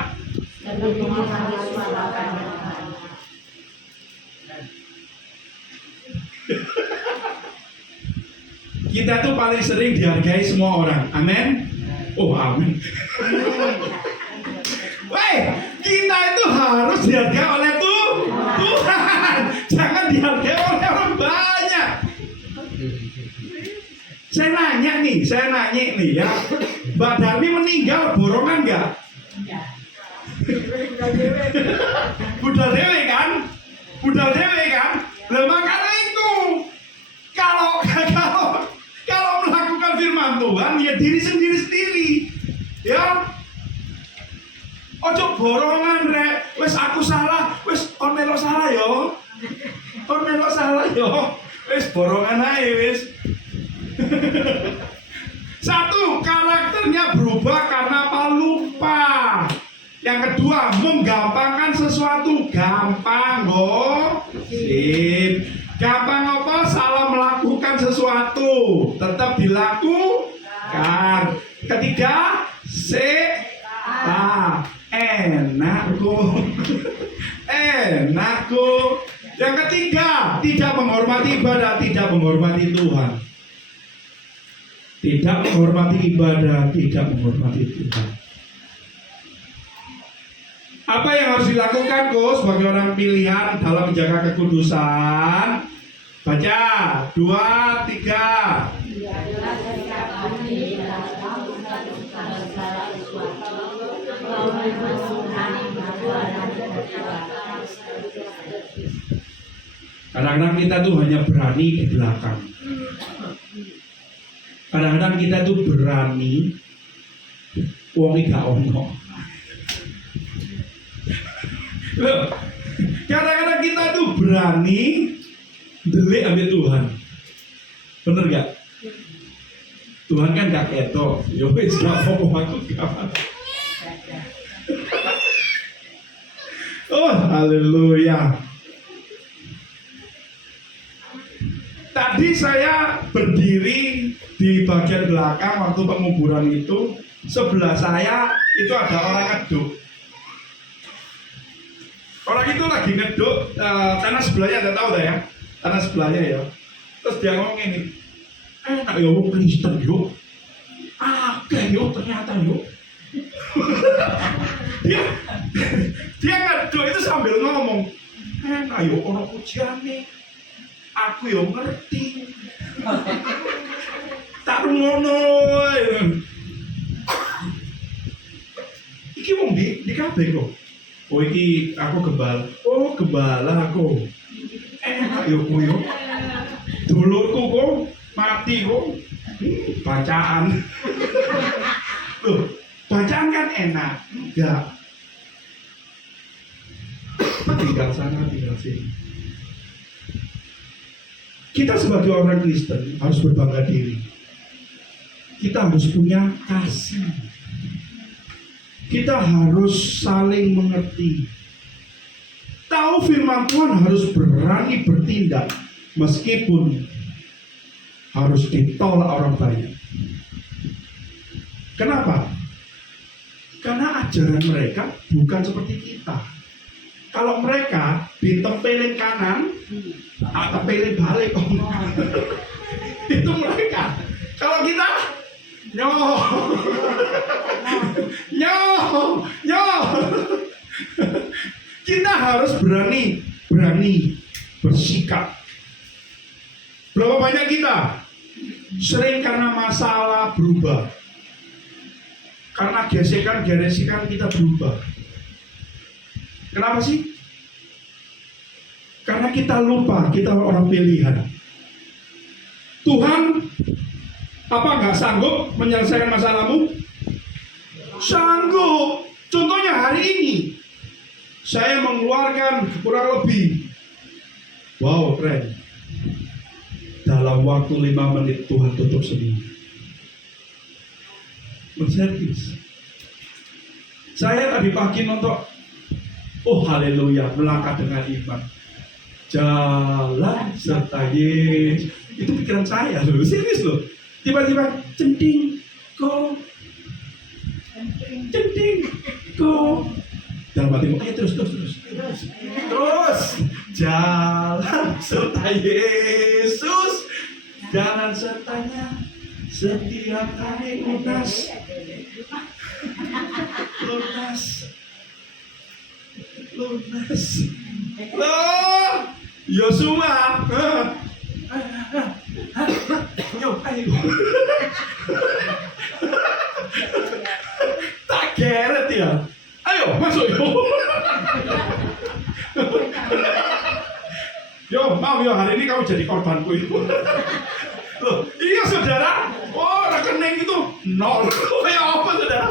Tidak menghormati suara. kita tuh paling sering dihargai semua orang. Amin. Oh amin. Weh, kita itu harus dihargai oleh Tuhan. Jangan dihargai oleh orang banyak. Saya nanya nih ya. Mbak Darmi meninggal borongan nggak? Budal dewe kan? Lah makanya itu kalau melakukan firman Tuhan ya diri sendiri ya. Ojo borongan rek, wes aku salah, wes on melok salah yo, wes borongan aja wes. Satu, karakternya berubah karena apa? Lupa. Yang kedua, menggampangkan sesuatu. Gampang gampang apa? Salah melakukan sesuatu, tetap dilakukan. Ketiga, enakku. Yang ketiga, tidak menghormati ibadah, tidak menghormati Tuhan. Tidak menghormati ibadah, tidak menghormati Tuhan. Apa yang harus dilakukan sebagai orang pilihan dalam menjaga kekudusan? Baca 2, 3. Kadang-kadang kita tuh hanya berani di belakang. Kadang-kadang kita tuh berani wong gak ono. Loh, kadang-kadang kita tuh berani delik ambil Tuhan. Bener gak? Tuhan kan gak ketok. Ya wis gak apa-apa aku gak. Oh, haleluya. Tadi saya berdiri di bagian belakang waktu penguburan itu. Sebelah saya itu ada orang ngeduk. Orang itu lagi ngeduk, tanah sebelahnya Anda tahu ya, tanah sebelahnya ya. Terus dia ngomong ini, enak ya wong Kristen yuk, akeh yuk ternyata yuk. dia ngeduk itu sambil ngomong, enak yuk orang pujian nih, aku yuk ngerti. ngono. Iki wong di kabeh kok. Oh iki aku gembala. Oh gembala aku. Enak yo kuwi yo. Dulurku kok mati kok. Bacaan. Loh, bacaan kan enak. Enggak. Tinggal sana, tinggal sini. Kita sebagai orang Kristen harus berbangga diri. Kita harus punya kasih. Kita harus saling mengerti. Tahu firman Tuhan, harus berani bertindak meskipun harus ditolak orang banyak. Kenapa? Karena ajaran mereka bukan seperti kita. Kalau mereka ditempelin kanan, tempelin balik. Itu mereka. Kalau kita, kita harus berani bersikap. Berapa banyak kita sering karena masalah berubah, karena gesekan kita berubah. Kenapa sih? Karena kita lupa kita orang pilihan. Tuhan apa nggak sanggup menyelesaikan masalahmu? Sanggup. Contohnya hari ini saya mengeluarkan kurang lebih, wow keren, dalam waktu 5 menit Tuhan tutup sendiri. Menservis. Saya tadi pagi nonton, oh haleluya, melangkah dengan iman. Jalan serta Yesus. Itu pikiran saya loh, serius loh. Tiba-tiba centing kok. Dalam hatimu, ayo terus. Jalan serta Yesus. Jalan sertanya setiap hari lunas. Loh, Yosua. Yo, ayo. Tak keret ya. Ayo, masuk yo. Yo, mau yo, hari ini kamu jadi korbanku itu. Loh, iya saudara. Oh, rekening itu nol. Ya apa saudara?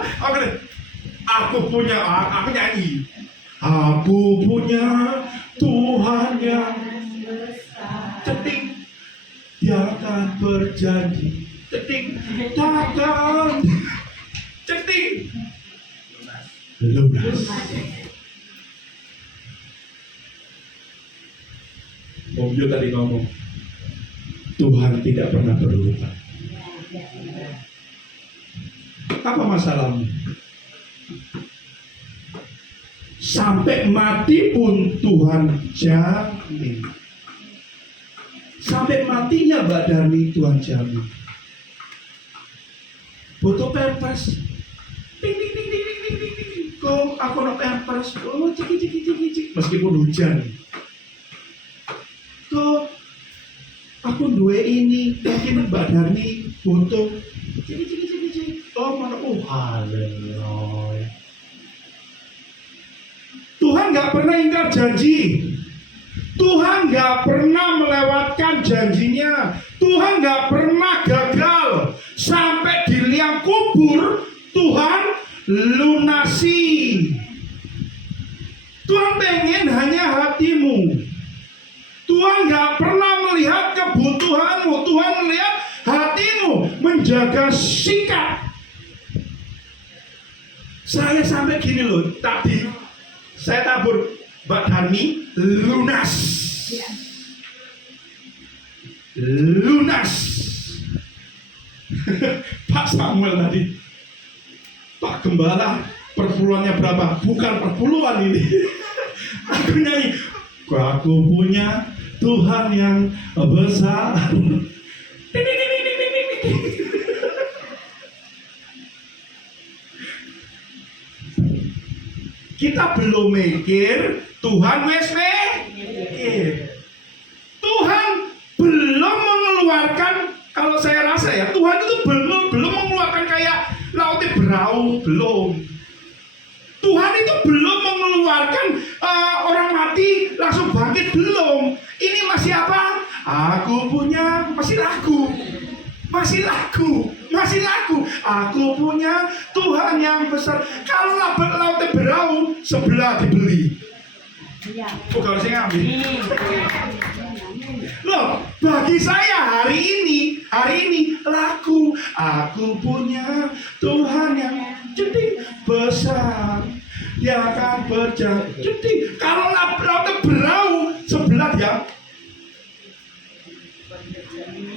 Aku punya, aku nyanyi. Aku punya Tuhan yang ceting, Dia akan berjanji. Ceting, takkan ceting, lunas. Om Yo tadi ngomong, Tuhan tidak pernah berubah. Apa masalahmu? Sampai mati pun Tuhan jamin. Sampai matinya Mbak Darmi Tuhan jamin. Butuh pampers. Ting. Kok aku no pampers? Oh cik. Meskipun hujan. Kok aku duwe ini, mungkin Mbak Darmi butuh cik. Oh mana? Oh haleluya. Tuhan gak pernah ingkar janji. Tuhan gak pernah melewatkan janjinya. Tuhan gak pernah gagal. Sampai di liang kubur Tuhan lunasi. Tuhan pengen hanya hatimu. Tuhan gak pernah melihat kebutuhanmu. Tuhan melihat hatimu, menjaga sikap. Saya sampai gini loh, tadi saya tabur Mbak Darmi lunas. Pak Samuel tadi, Pak Gembala, perpuluhannya berapa? Bukan perpuluhan ini. Aku nyanyi, aku punya Tuhan yang besar. Kita belum mikir, Tuhan wes mikir. Tuhan belum mengeluarkan, kalau saya rasa ya, Tuhan itu tahu? Belum. Tuhan itu belum mengeluarkan orang mati langsung bangkit, belum. Ini masih apa? Aku punya, masih lagu. Aku punya Tuhan yang besar. Kalau lautnya berau, sebelah dibeli. Bukan saya ngambil. Loh, bagi saya hari ini lagu. Aku punya Tuhan yang gede besar, dia akan berjalan. Jadi kalau lautnya berau sebelah dia,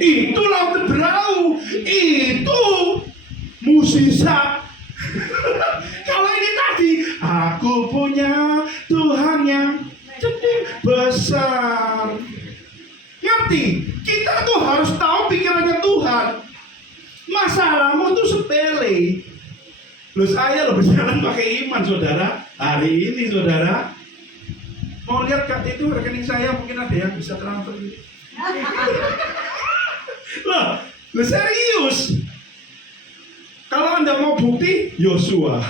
itu lautnya berau, itu musisat. Kalau ini tadi, aku punya Tuhan yang gede besar. Ngerti? Kita tuh harus tahu pikirannya Tuhan. Masalahmu tuh sepele. Saya berjalan pakai iman, saudara. Hari ini, saudara, mau lihat itu rekening saya, mungkin ada yang bisa transfer. Loh, serius. Kalau Anda mau bukti, Yosua.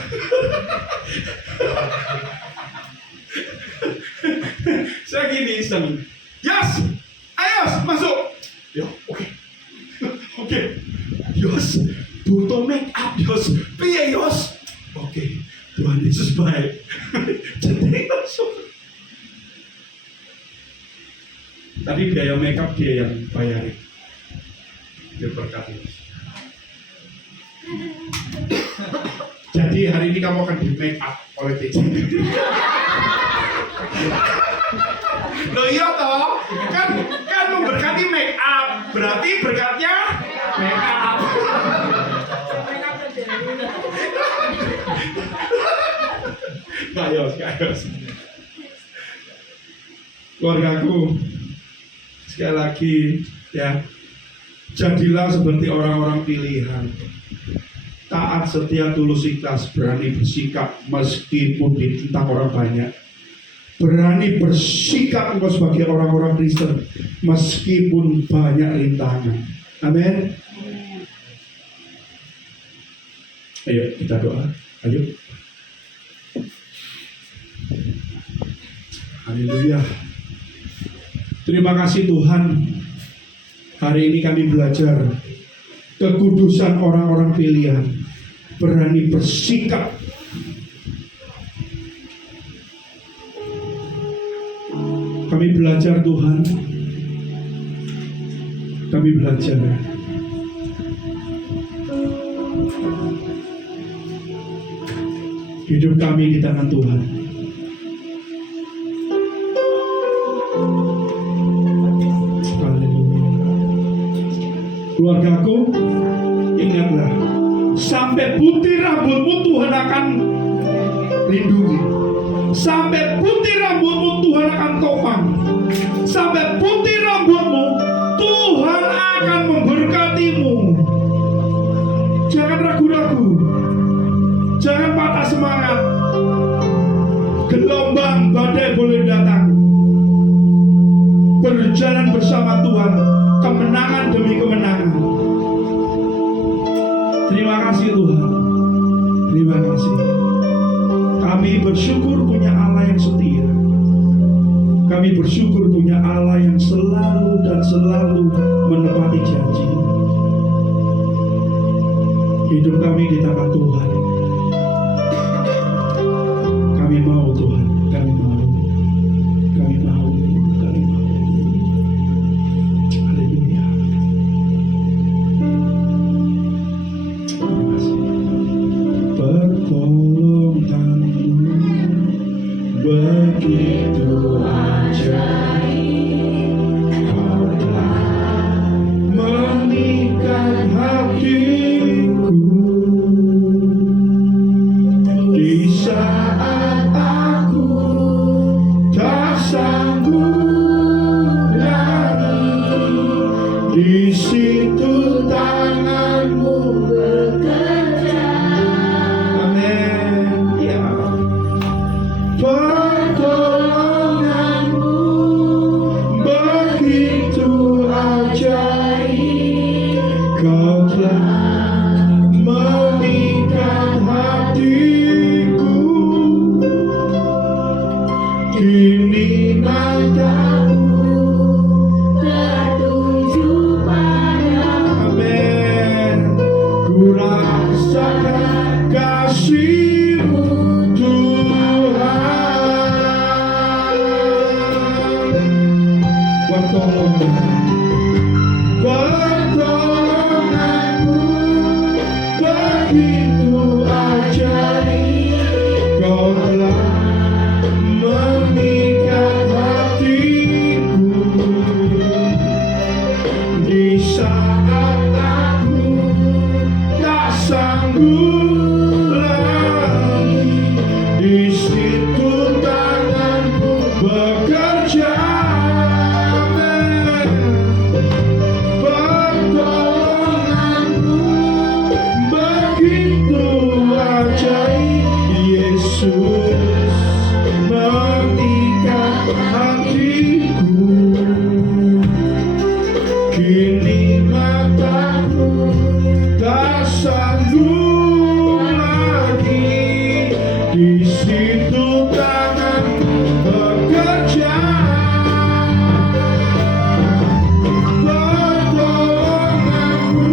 Saya gini iseng. Yos, ayo masuk. Ya, oke. Yos, butuh make up, Yos. Piye, Yos? Oke, Tuhan Yesus baik. Jadi langsung. Tapi biaya make up dia yang bayarin. Dia berkati. Jadi hari ini kamu akan di make up oleh TJ. Loh iya toh, kan memberkati make up, berarti berkatnya make up. Kayos. Keluargaku, sekali lagi ya, jadilah seperti orang-orang pilihan. Taat, setia, tulus, ikhlas, berani bersikap meskipun ditentang orang banyak. Berani bersikap engkau sebagai orang-orang Kristen meskipun banyak rintangan. Amin. Ayo kita doa. Ayo. Haleluya. Terima kasih Tuhan. Hari ini kami belajar kekudusan orang-orang pilihan, berani bersikap. Kami belajar Tuhan, kami belajar hidup kami di tangan Tuhan. Keluargaku, ingatlah, sampai putih rambutmu Tuhan akan lindungi. Sampai putih rambutmu Tuhan akan topang. Sampai putih rambutmu Tuhan akan memberkatimu. Jangan ragu-ragu, jangan patah semangat. Gelombang badai boleh datang, berjalan bersama Tuhan, kemenangan demi kemenangan. Terima kasih Tuhan, terima kasih. Kami bersyukur punya Allah yang setia. Kami bersyukur punya Allah yang selalu dan selalu menepati janji. Hidup kami di tangan Tuhan. Kami mau Tuhan, kami mau. Haleluya. Terima kasih. Pertolonganmu begitu ajaib, Kau telah mengikat hatiku di saat aku tak sanggup lagi. Di situ tanganmu bekerja. Amin. Ya. Pertolonganmu begitu ajaib, Kau telah mengikat hatiku kini mataku tertuju padamu. amin. Ku rasakan kasih-Mu Tuhan. Pertolonganmu begitu ajaib, Kau telah mengikat hatiku di saat aku tak sanggup lagi. Di situ tanganmu bekerja. Pertolonganmu begitu ajaib, Yesus mengikat hatiku. Kini mataku tak sanggup lagi. Di situ tanganmu bekerja. Pertolonganmu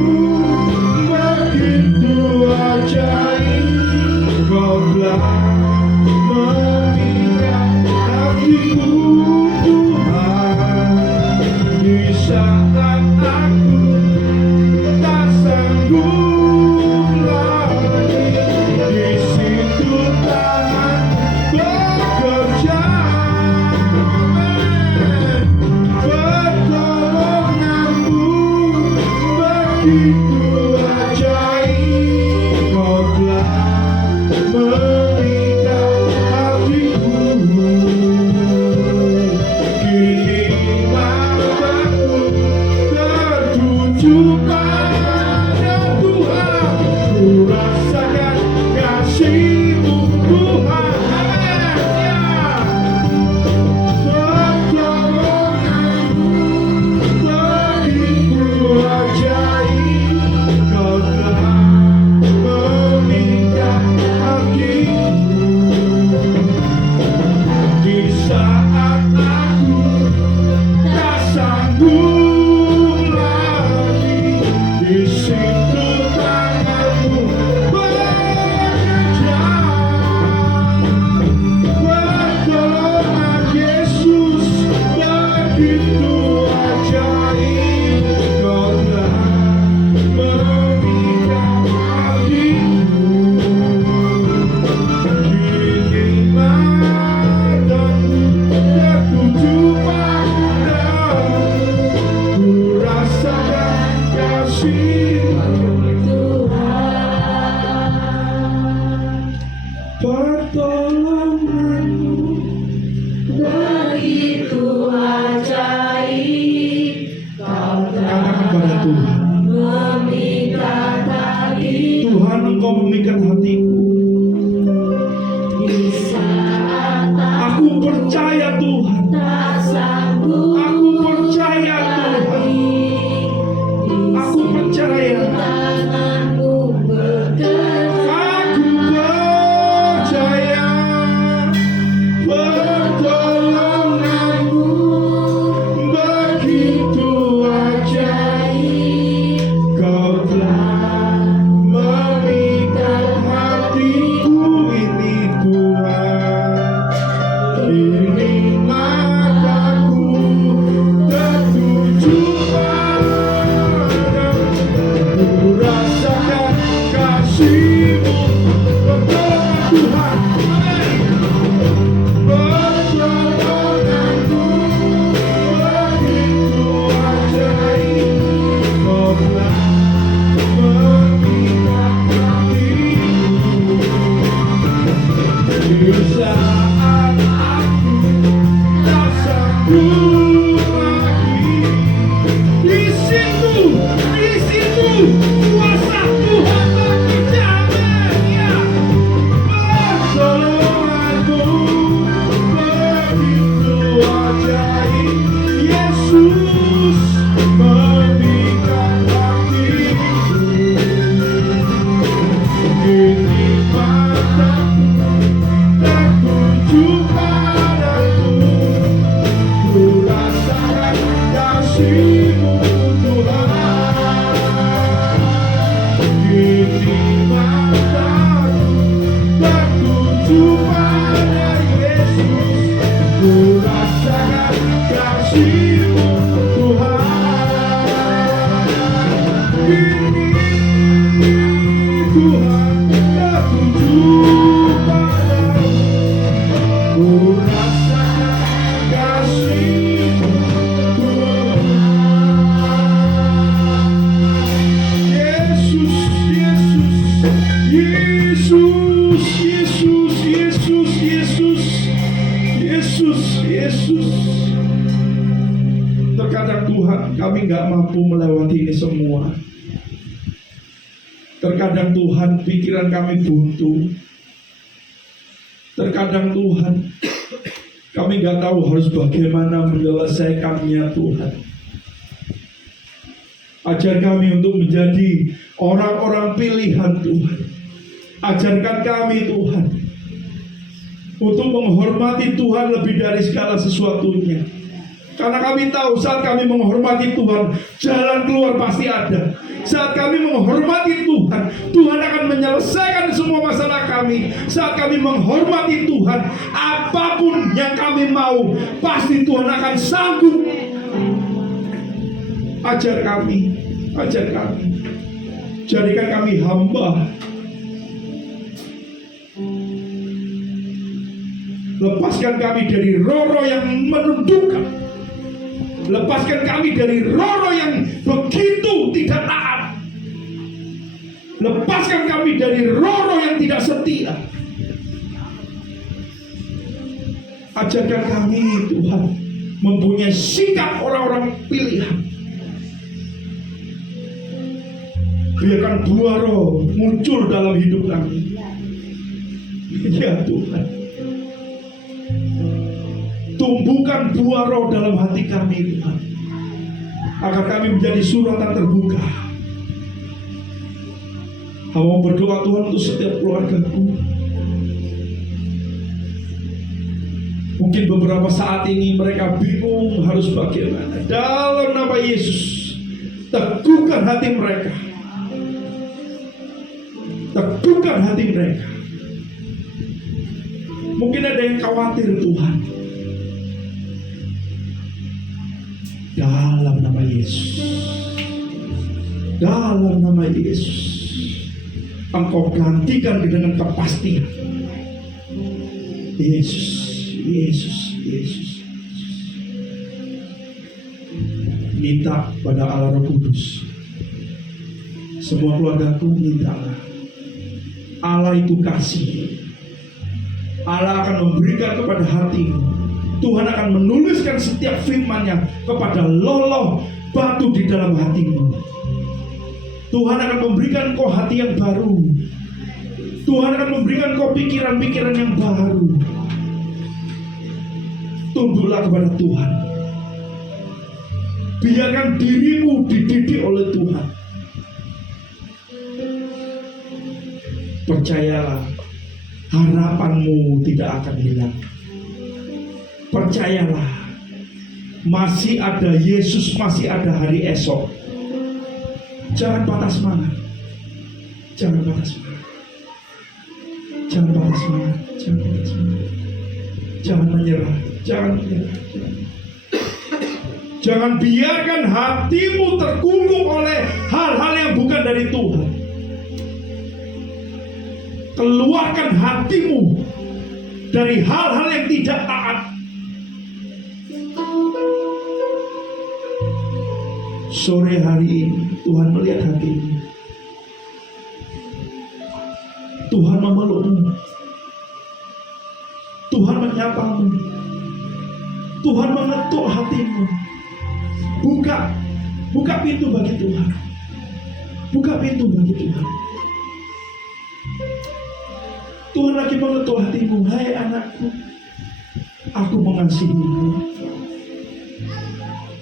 begitu ajaib, Kau telah mengikat hatiku Tuhan. Di saat aku tak sanggup lagi, di situ tangan bekerja. Pertolonganmu begitu ajaib, Kau telah mengikat hatiku. kami nggak mampu melewati ini semua. Terkadang Tuhan pikiran kami buntu. Terkadang Tuhan kami nggak tahu harus bagaimana menyelesaikannya Tuhan. Ajar kami untuk menjadi orang-orang pilihan Tuhan. Ajarkan kami Tuhan untuk menghormati Tuhan lebih dari segala sesuatunya. Karena kami tahu saat kami menghormati Tuhan, jalan keluar pasti ada. Saat kami menghormati Tuhan, Tuhan akan menyelesaikan semua masalah kami. Saat kami menghormati Tuhan, apapun yang kami mau, pasti Tuhan akan sanggup. Ajar kami, jadikan kami hamba. Lepaskan kami dari roh-roh yang menundukkan. Lepaskan kami dari roh-roh yang begitu tidak taat. Lepaskan kami dari roh-roh yang tidak setia. Ajarkan kami Tuhan mempunyai sikap orang-orang pilihan. Biarkan buah roh muncul dalam hidup kami. Ya Tuhan, tumbuhkan buah roh dalam hati kami Tuhan, agar kami menjadi suratan terbuka. Hamba berdoa Tuhan untuk setiap keluargaku. Mungkin beberapa saat ini mereka bingung harus bagaimana. Dalam nama Yesus, teguhkan hati mereka. Teguhkan hati mereka. Mungkin ada yang khawatir Tuhan. Dalam nama Yesus, dalam nama Yesus, Engkau gantikan dengan kepastian. Yesus, Yesus, Yesus. Minta pada Allah Roh Kudus. Semua keluargaku minta. Allah itu kasih. Allah akan memberikan kepada hatimu. Tuhan akan menuliskan setiap firman-Nya kepada loloh batu di dalam hatimu. Tuhan akan memberikan kau hati yang baru. Tuhan akan memberikan kau pikiran-pikiran yang baru. Tunduklah kepada Tuhan. Biarkan dirimu dididik oleh Tuhan. Percayalah, harapanmu tidak akan hilang. Percayalah, masih ada Yesus, masih ada hari esok. Jangan patah semangat. Jangan patah semangat. Jangan patah semangat. Jangan patah semangat. Jangan menyerah. Jangan menyerah. Jangan biarkan hatimu tergunggu oleh hal-hal yang bukan dari Tuhan. Keluarkan hatimu dari hal-hal yang tidak taat. Sore hari ini Tuhan melihat hatimu. Tuhan memelukmu. Tuhan menyapamu. Tuhan mengetuk hatimu. Buka pintu bagi Tuhan. Buka pintu bagi Tuhan. Tuhan lagi mengetuk hatimu. Hai anakku, aku mengasihimu.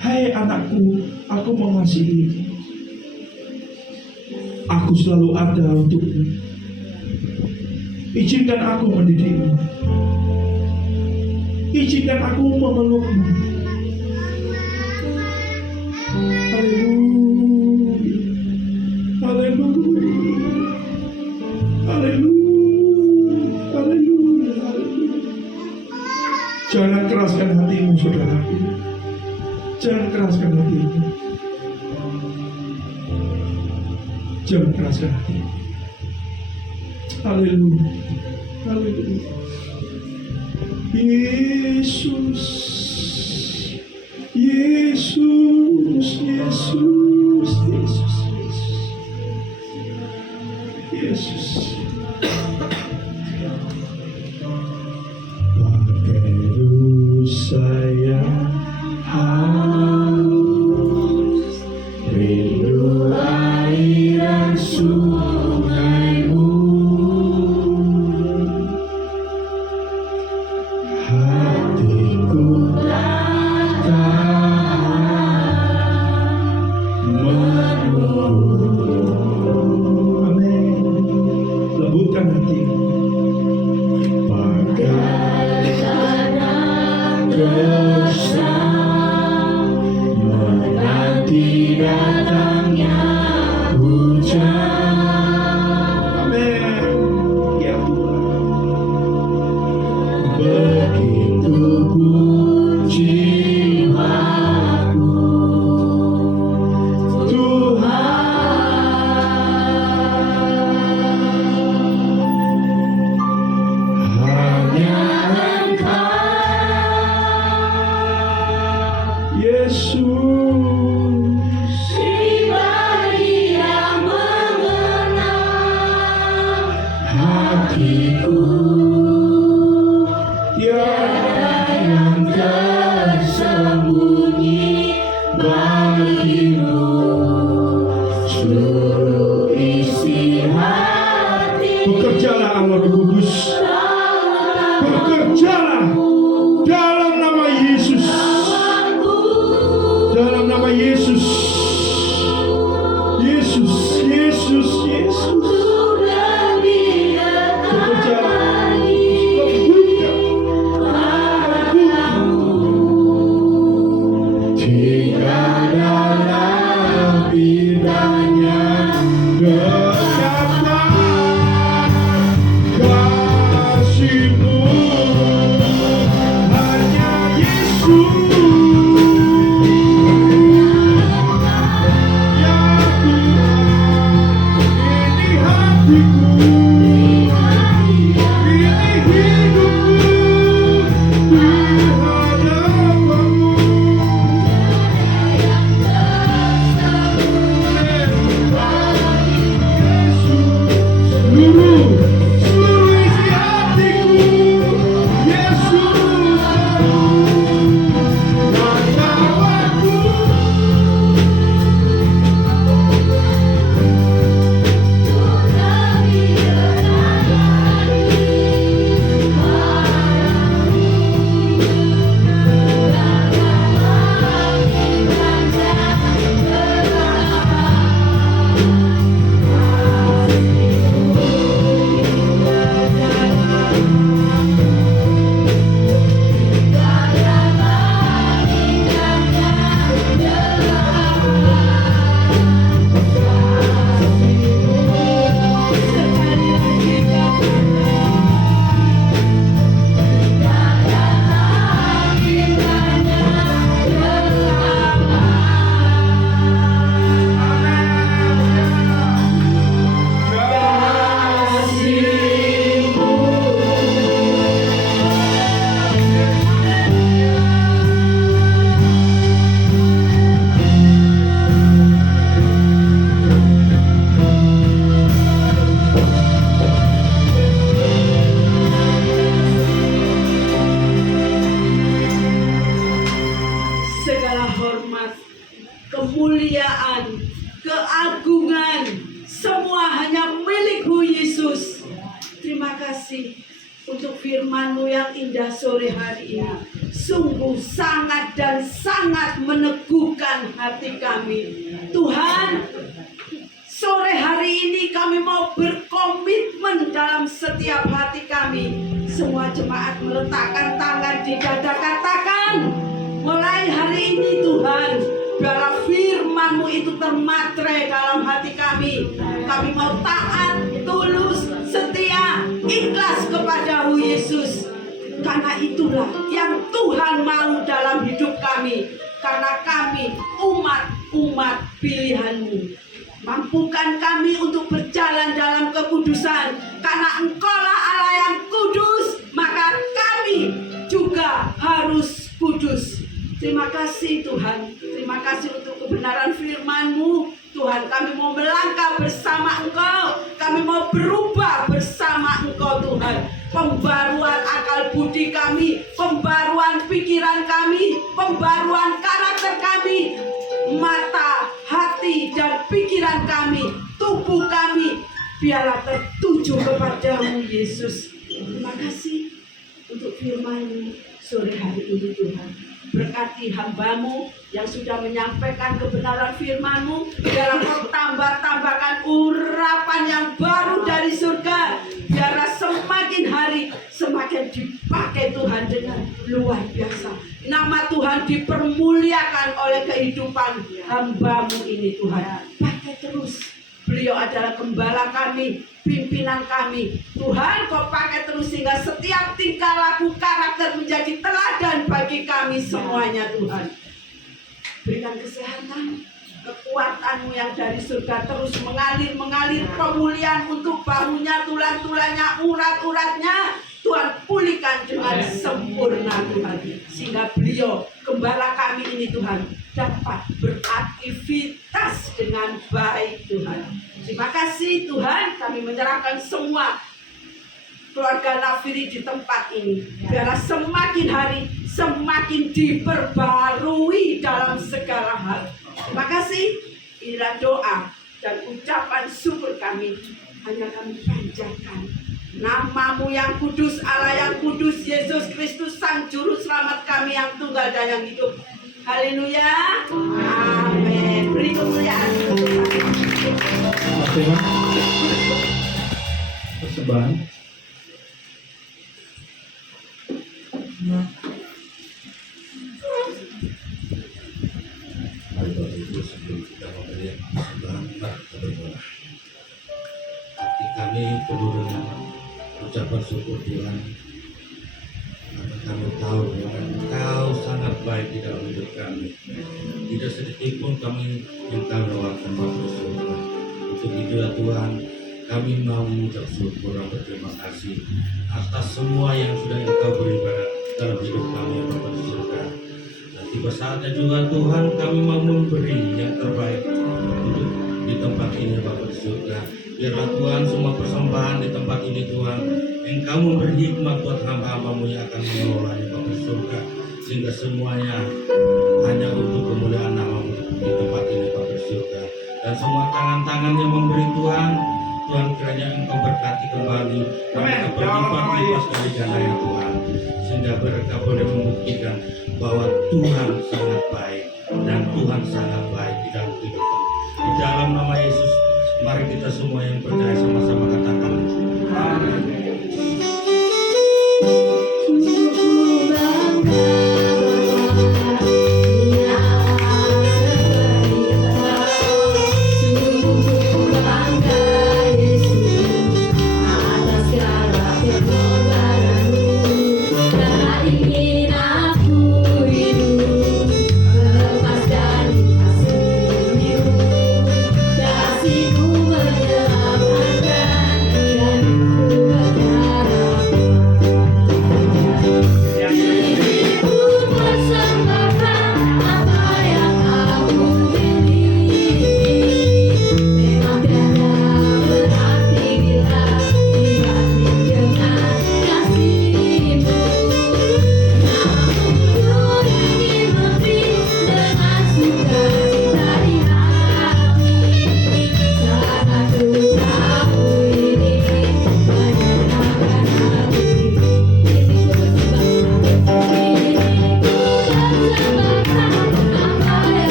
Hai anakku, aku mengasihimu. Aku selalu ada untukmu. Izinkan aku mendidikmu. Izinkan aku memelukmu. Haleluya. Haleluya. Haleluya. Haleluya. Jangan keraskan hatimu, saudaraku. Jangan keraskan hatimu. Jangan keraskan hatimu. Haleluya. Haleluya. Yesus. Yesus. Yesus. Yesus. Yesus. Pakai dosa yang harus gersang menanti datangnya hujan. Amin. Ya Tuhan. Begitu pun jiwaku, Tuhan, hanya Engkau, Yesus, Pribadi yang mengenal hatiku, tiada yang tersembunyi bagimu, seluruh isi hati. Bekerjalah Allah Roh Kudus, bekerjalah dalam nama Yesus, dalam nama Yesus, Yesus, Yesus, Yesus. Bekerjalah, lembutkan, tinggal dalam indahnya betapa kasih-Mu, hanya Yesus. Ya Tuhan, ini hatiku, ini hidupku di hadapan-Mu. Seluruh isi hatiku, Yesus, kataku. Segala hormat, kemuliaan, keagungan, semua hanya milik-Mu Yesus. Terima kasih untuk firman-Mu yang indah sore hari ini. Sungguh sangat dan sangat meneguhkan hati kami. Tuhan, sore hari ini kami mau berkomitmen dalam setiap hati kami. Semua jemaat meletakkan tangan di dada, katakan, mulai hari ini Tuhan, biarlah firman-Mu itu termatre dalam hati kami. Kami mau taat, tulus, setia, ikhlas kepada-Mu Yesus. Karena itulah yang Tuhan mau dalam hidup kami. Karena kami umat pilihan-Mu. Mampukan kami untuk berjalan dalam kekudusan. Karena Engkaulah Allah yang kudus, maka kami juga harus kudus. Terima kasih Tuhan. Terima kasih untuk kebenaran firman-Mu. Tuhan, kami mau melangkah bersama Engkau. Kami mau berubah bersama Engkau Tuhan. Pembaruan akal budi kami, pembaruan pikiran kami, pembaruan karakter kami, mata, hati, dan pikiran kami, tubuh kami, biarlah tertuju kepada-Mu Yesus. Terima kasih untuk firman-Mu sore hari ini Tuhan. Berkati hamba-Mu yang sudah menyampaikan kebenaran firman-Mu. Biarlah Kau tambahkan urapan yang baru dari surga. Biarlah semakin hari semakin dipakai Tuhan dengan luar biasa. Nama Tuhan dipermuliakan oleh kehidupan hamba-Mu ini Tuhan. Pakai terus. Beliau adalah gembala kami, pimpinan kami. Tuhan, Kau pakai terus sehingga setiap tingkah laku karakter menjadi teladan bagi kami semuanya Tuhan. Berikan kesehatan, kekuatan-Mu yang dari surga terus mengalir pemulihan untuk bahunya, tulang-tulangnya, urat-uratnya. Tuhan pulihkan dengan sempurna Tuhan. Sehingga beliau, gembala kami ini Tuhan, dapat beraktivitas dengan baik Tuhan. Terima kasih Tuhan, kami menyerahkan semua keluarga Nafiri di tempat ini. Biarlah semakin hari semakin diperbarui dalam segala hal. Terima kasih. Inilah doa dan ucapan syukur kami. Hanya kami panjatkan Nama-Mu yang kudus, Allah yang kudus, Yesus Kristus Sang Juru Selamat kami yang tunggal dan yang hidup. Haleluya. Amin. Beri kemuliaan. Persembahan. Mari Bapak Ibu, sebelum kita memberi persembahan, mari kita berdoa. Hati kami penuh dengan ucapan syukur Tuhan, karena kami tahu bahwa Engkau sangat baik di dalam hidup kami. Tidak sedikit pun kami minta lewatkan waktu surga. Untuk itu ya Tuhan, kami mau mengucap syukur dan berterima kasih atas semua yang sudah Engkau beri pada dalam hidup kami ya Bapa di surga. Dan tiba saatnya juga Tuhan, kami mau memberi yang terbaik untuk di tempat ini Bapa di surga. Biarlah Tuhan semua persembahan di tempat ini Tuhan, Engkau memberi hikmat buat hamba-hamba-Mu yang akan mengelolanya Bapa di surga, sehingga semuanya hanya untuk kemuliaan nama-Mu di tempat ini Bapa di surga. Dan semua tangan-tangan yang memberi Tuhan, Tuhan kiranya Engkau berkati kembali, mereka berlipat-lipat dari ganda ya Tuhan, sehingga mereka boleh membuktikan bahwa Tuhan sangat baik dan Tuhan sangat baik di dalam kehidupan. Di dalam nama Yesus, mari kita semua yang percaya sama-sama katakan amin.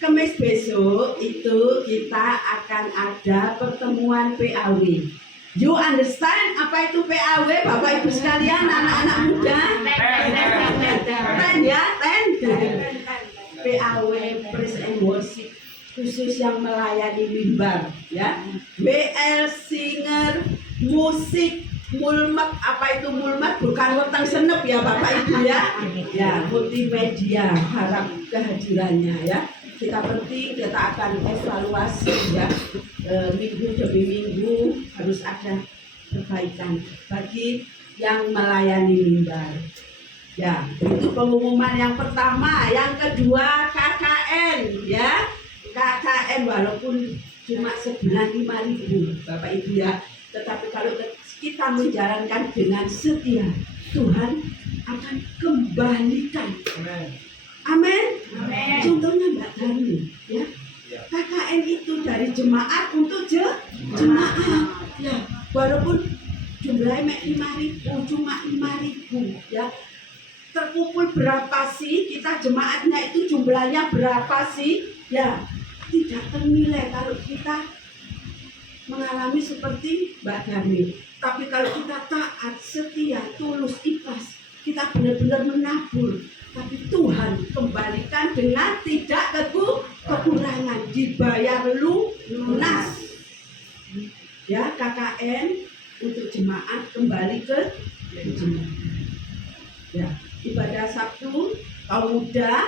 Kamis besok itu kita akan ada pertemuan PAW. You understand apa itu PAW, Bapak Ibu sekalian, anak-anak muda? Ten ya, ten. PAW Praise and Worship, khusus yang melayani mimbar, ya. WL singer, musik mulmet. Apa itu mulmet? Bukan weteng senep ya Bapak Ibu ya. Ya, multimedia, harap kehadirannya ya. Kita penting, kita akan evaluasi ya. Minggu demi minggu harus ada perbaikan bagi yang melayani mimbar. Ya, itu pengumuman yang pertama. Yang kedua KKN ya. KKN walaupun cuma sebulan 5.000 Bapak Ibu ya. Tetapi kalau kita menjalankan dengan setia, Tuhan akan kembalikan. Amin. Contohnya Mbak Dani ya. KKN itu dari jemaat untuk jemaat. Ya, walaupun jumlahnya 5.000, cuma 5.000 ya. Terkumpul berapa sih? Kita jemaatnya itu jumlahnya berapa sih? Ya, tidak ternilai kalau kita mengalami seperti Mbak Dani. Tapi kalau kita taat, setia, tulus, ikhlas, kita benar-benar menabur. Tapi Tuhan kembalikan dengan tidak kekurangan, dibayar lunas. Ya, KKN untuk jemaat kembali ke jemaat. Ya, ibadah Sabtu kaum muda,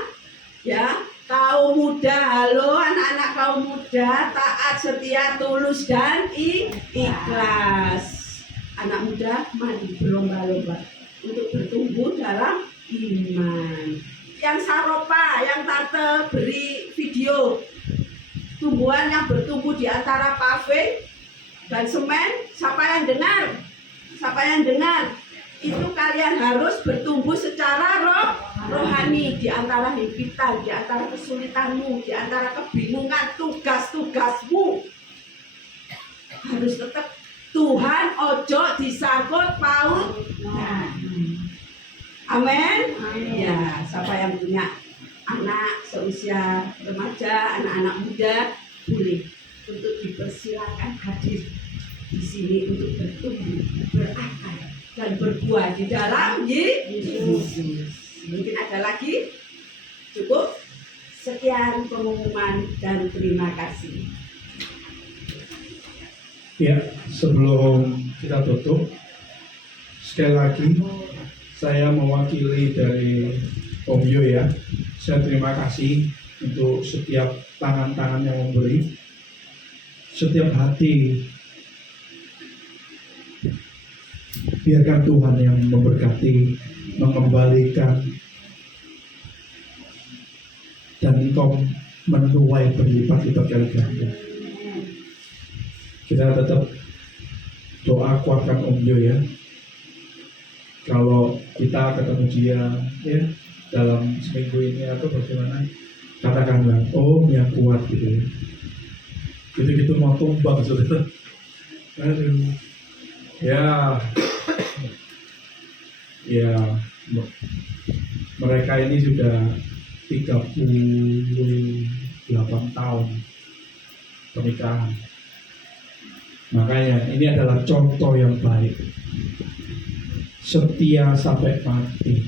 ya, kaum muda, halo anak-anak kaum muda, taat, setia, tulus dan ikhlas. Anak muda mari berlomba-lomba untuk bertumbuh dalam iman. Yang Saropa, yang Tante beri video tumbuhan yang bertumbuh di antara pave dan semen, siapa yang dengar? Siapa yang dengar? Itu kalian harus bertumbuh secara rohani di antara himpitan, di antara kesulitanmu, di antara kebingungan, tugas-tugasmu. Harus tetap Tuhan ojo disangkut paut. Amin. Ya, siapa yang punya anak seusia remaja, anak-anak muda, boleh untuk dipersilakan hadir di sini untuk bertumbuh, berakar dan berbuah di dalam Yesus. Mungkin ada lagi? Cukup? Sekian pengumuman dan terima kasih. Ya, sebelum kita tutup, sekali lagi saya mewakili dari Om Yo ya. Saya terima kasih untuk setiap tangan-tangan yang memberi, setiap hati. Biarkan Tuhan yang memberkati, mengembalikan, dan Engkau menuai berlipat-lipat kali ganda. Kita tetap doa kuatkan Om Jo ya. Kalau kita ketemu dia ya dalam seminggu ini atau bagaimana, katakanlah Om yang kuat gitu ya. Gitu-gitu mau tumbang saudara. Aduh. Ya mereka ini sudah 38 tahun pernikahan. Makanya ini adalah contoh yang baik. Setia sampai mati.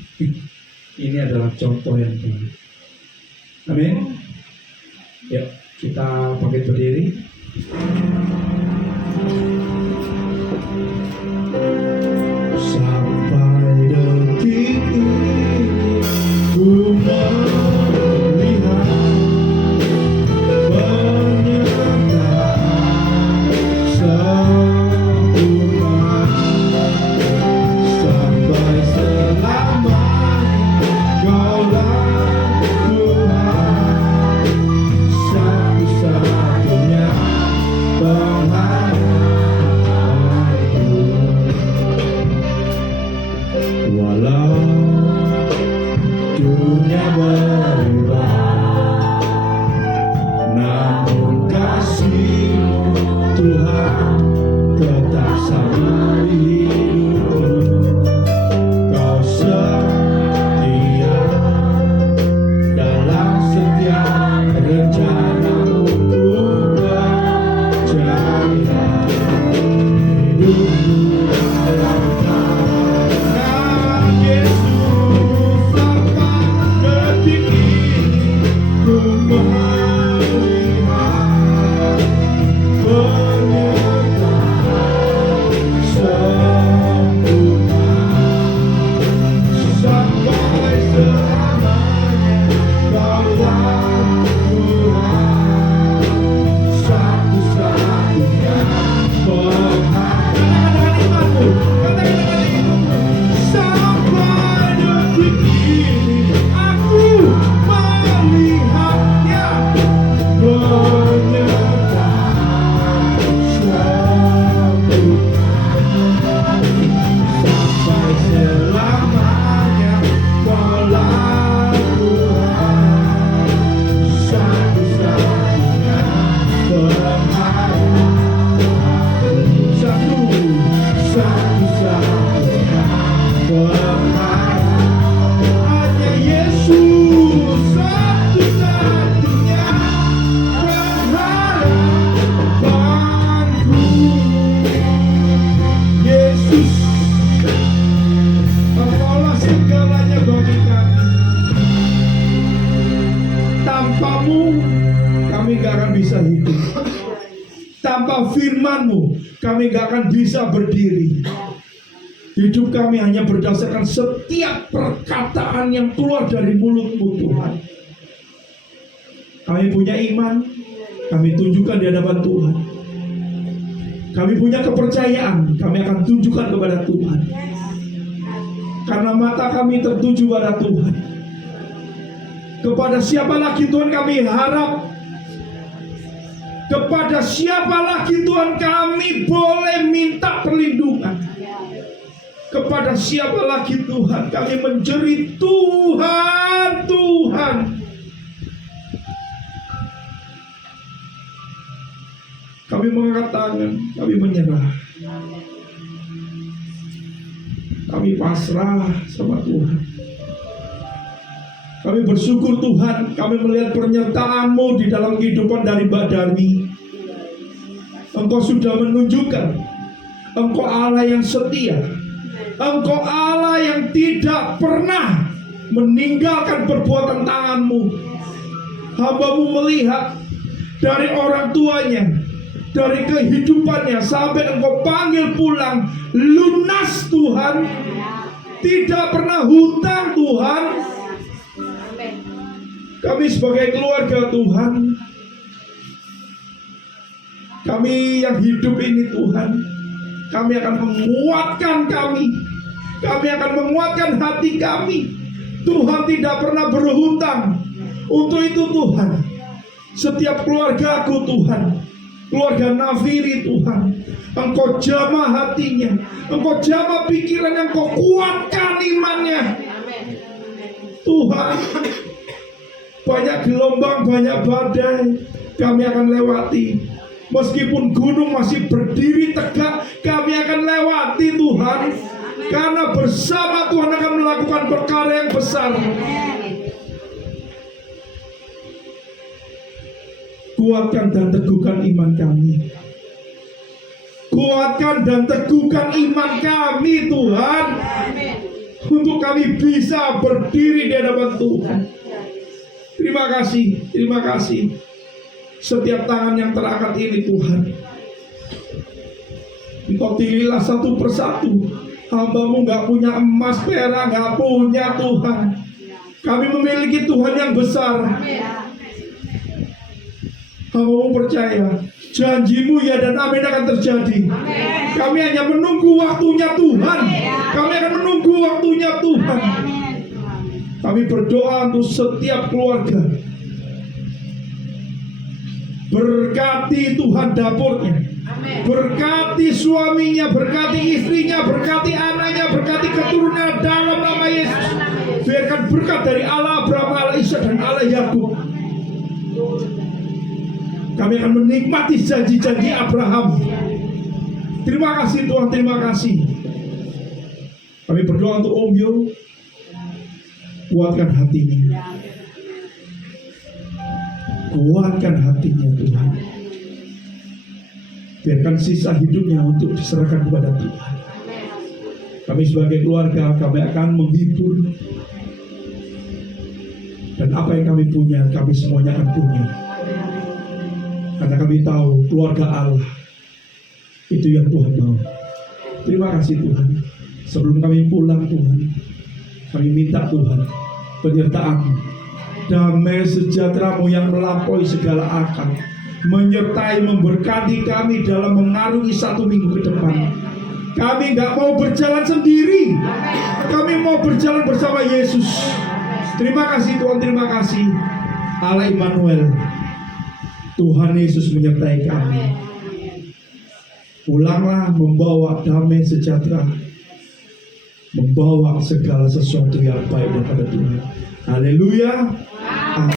Ini adalah contoh yang baik. Amin. Ya, kita bangkit berdiri. Sampai detik ini ku melihat pernyataan sempurna sampai selamanya Kaulah Tuhan satu-satunya pengharapanku. Walau dunia berubah, namun kasih-Mu Tuhan tetap sama di hidupku. Kau setia dalam setiap rencana-Mu, ku percaya hidupku dalam tangan Yesus. Sampai detik ini ku melihat pernyataan gak akan bisa hidup. Tanpa firman-Mu, kami gak akan bisa berdiri. Hidup kami hanya berdasarkan setiap perkataan yang keluar dari mulut-Mu, Tuhan. Kami punya iman, kami tunjukkan di hadapan Tuhan. Kami punya kepercayaan, kami akan tunjukkan kepada Tuhan. Karena mata kami tertuju pada Tuhan. Kepada siapa lagi Tuhan kami harap? Kepada siapa lagi Tuhan kami boleh minta perlindungan? Kepada siapa lagi Tuhan kami menjerit, Tuhan, Tuhan? Kami mengangkat tangan, kami menyerah. Kami pasrah sama Tuhan. Kami bersyukur Tuhan, kami melihat penyertaan-Mu di dalam kehidupan dari Mbak Darmi. Engkau sudah menunjukkan Engkau Allah yang setia. Engkau Allah yang tidak pernah meninggalkan perbuatan tangan-Mu. Hamba-Mu melihat dari orang tuanya, dari kehidupannya, sampai Engkau panggil pulang, lunas Tuhan. Tidak pernah hutang Tuhan. Kami sebagai keluarga Tuhan, kami yang hidup ini Tuhan, kami akan menguatkan kami akan menguatkan hati kami. Tuhan tidak pernah berhutang. Untuk itu Tuhan, setiap keluargaku Tuhan, keluarga Nafiri Tuhan, Engkau jamah hatinya, Engkau jamah pikirannya, Engkau kuatkan imannya Tuhan. Banyak gelombang, banyak badai kami akan lewati. Meskipun gunung masih berdiri tegak, kami akan lewati Tuhan. Karena bersama Tuhan akan melakukan perkara yang besar. Kuatkan dan teguhkan iman kami. Kuatkan dan teguhkan iman kami Tuhan. Untuk kami bisa berdiri di hadapan Tuhan. Terima kasih, terima kasih. Setiap tangan yang terangkat ini Tuhan, Engkau pilihlah satu persatu. Hamba-Mu gak punya emas, perak, gak punya Tuhan. Kami memiliki Tuhan yang besar. Hamba-Mu percaya janji-Mu ya dan amin akan terjadi. Kami hanya menunggu waktunya Tuhan. Kami akan menunggu waktunya Tuhan. Kami berdoa untuk setiap keluarga. Berkati Tuhan dapurnya. Berkati suaminya, berkati istrinya, berkati anaknya, berkati keturunan dalam nama Yesus. Biarkan berkat dari Allah Abraham, Allah Ishak dan Allah Yakub. Kami akan menikmati janji-janji Abraham. Terima kasih Tuhan, terima kasih. Kami berdoa untuk Om Yo. Kuatkan hatinya. Kuatkan hatinya Tuhan. Biarkan sisa hidupnya untuk diserahkan kepada Tuhan. Kami sebagai keluarga, kami akan menghibur. Dan apa yang kami punya, kami semuanya akan punya. Karena kami tahu keluarga Allah itu yang Tuhan mau. Terima kasih Tuhan. Sebelum kami pulang Tuhan, kami minta Tuhan penyertaan-Mu, damai sejahtera-Mu yang melampaui segala akal, menyertai, memberkati kami dalam mengarungi 1 minggu ke depan. Kami gak mau berjalan sendiri, kami mau berjalan bersama Yesus. Terima kasih Tuhan, terima kasih Allah Immanuel. Tuhan Yesus menyertai kami. Pulanglah membawa damai sejahtera, membawa segala sesuatu yang baik daripada Tuhan. Haleluya.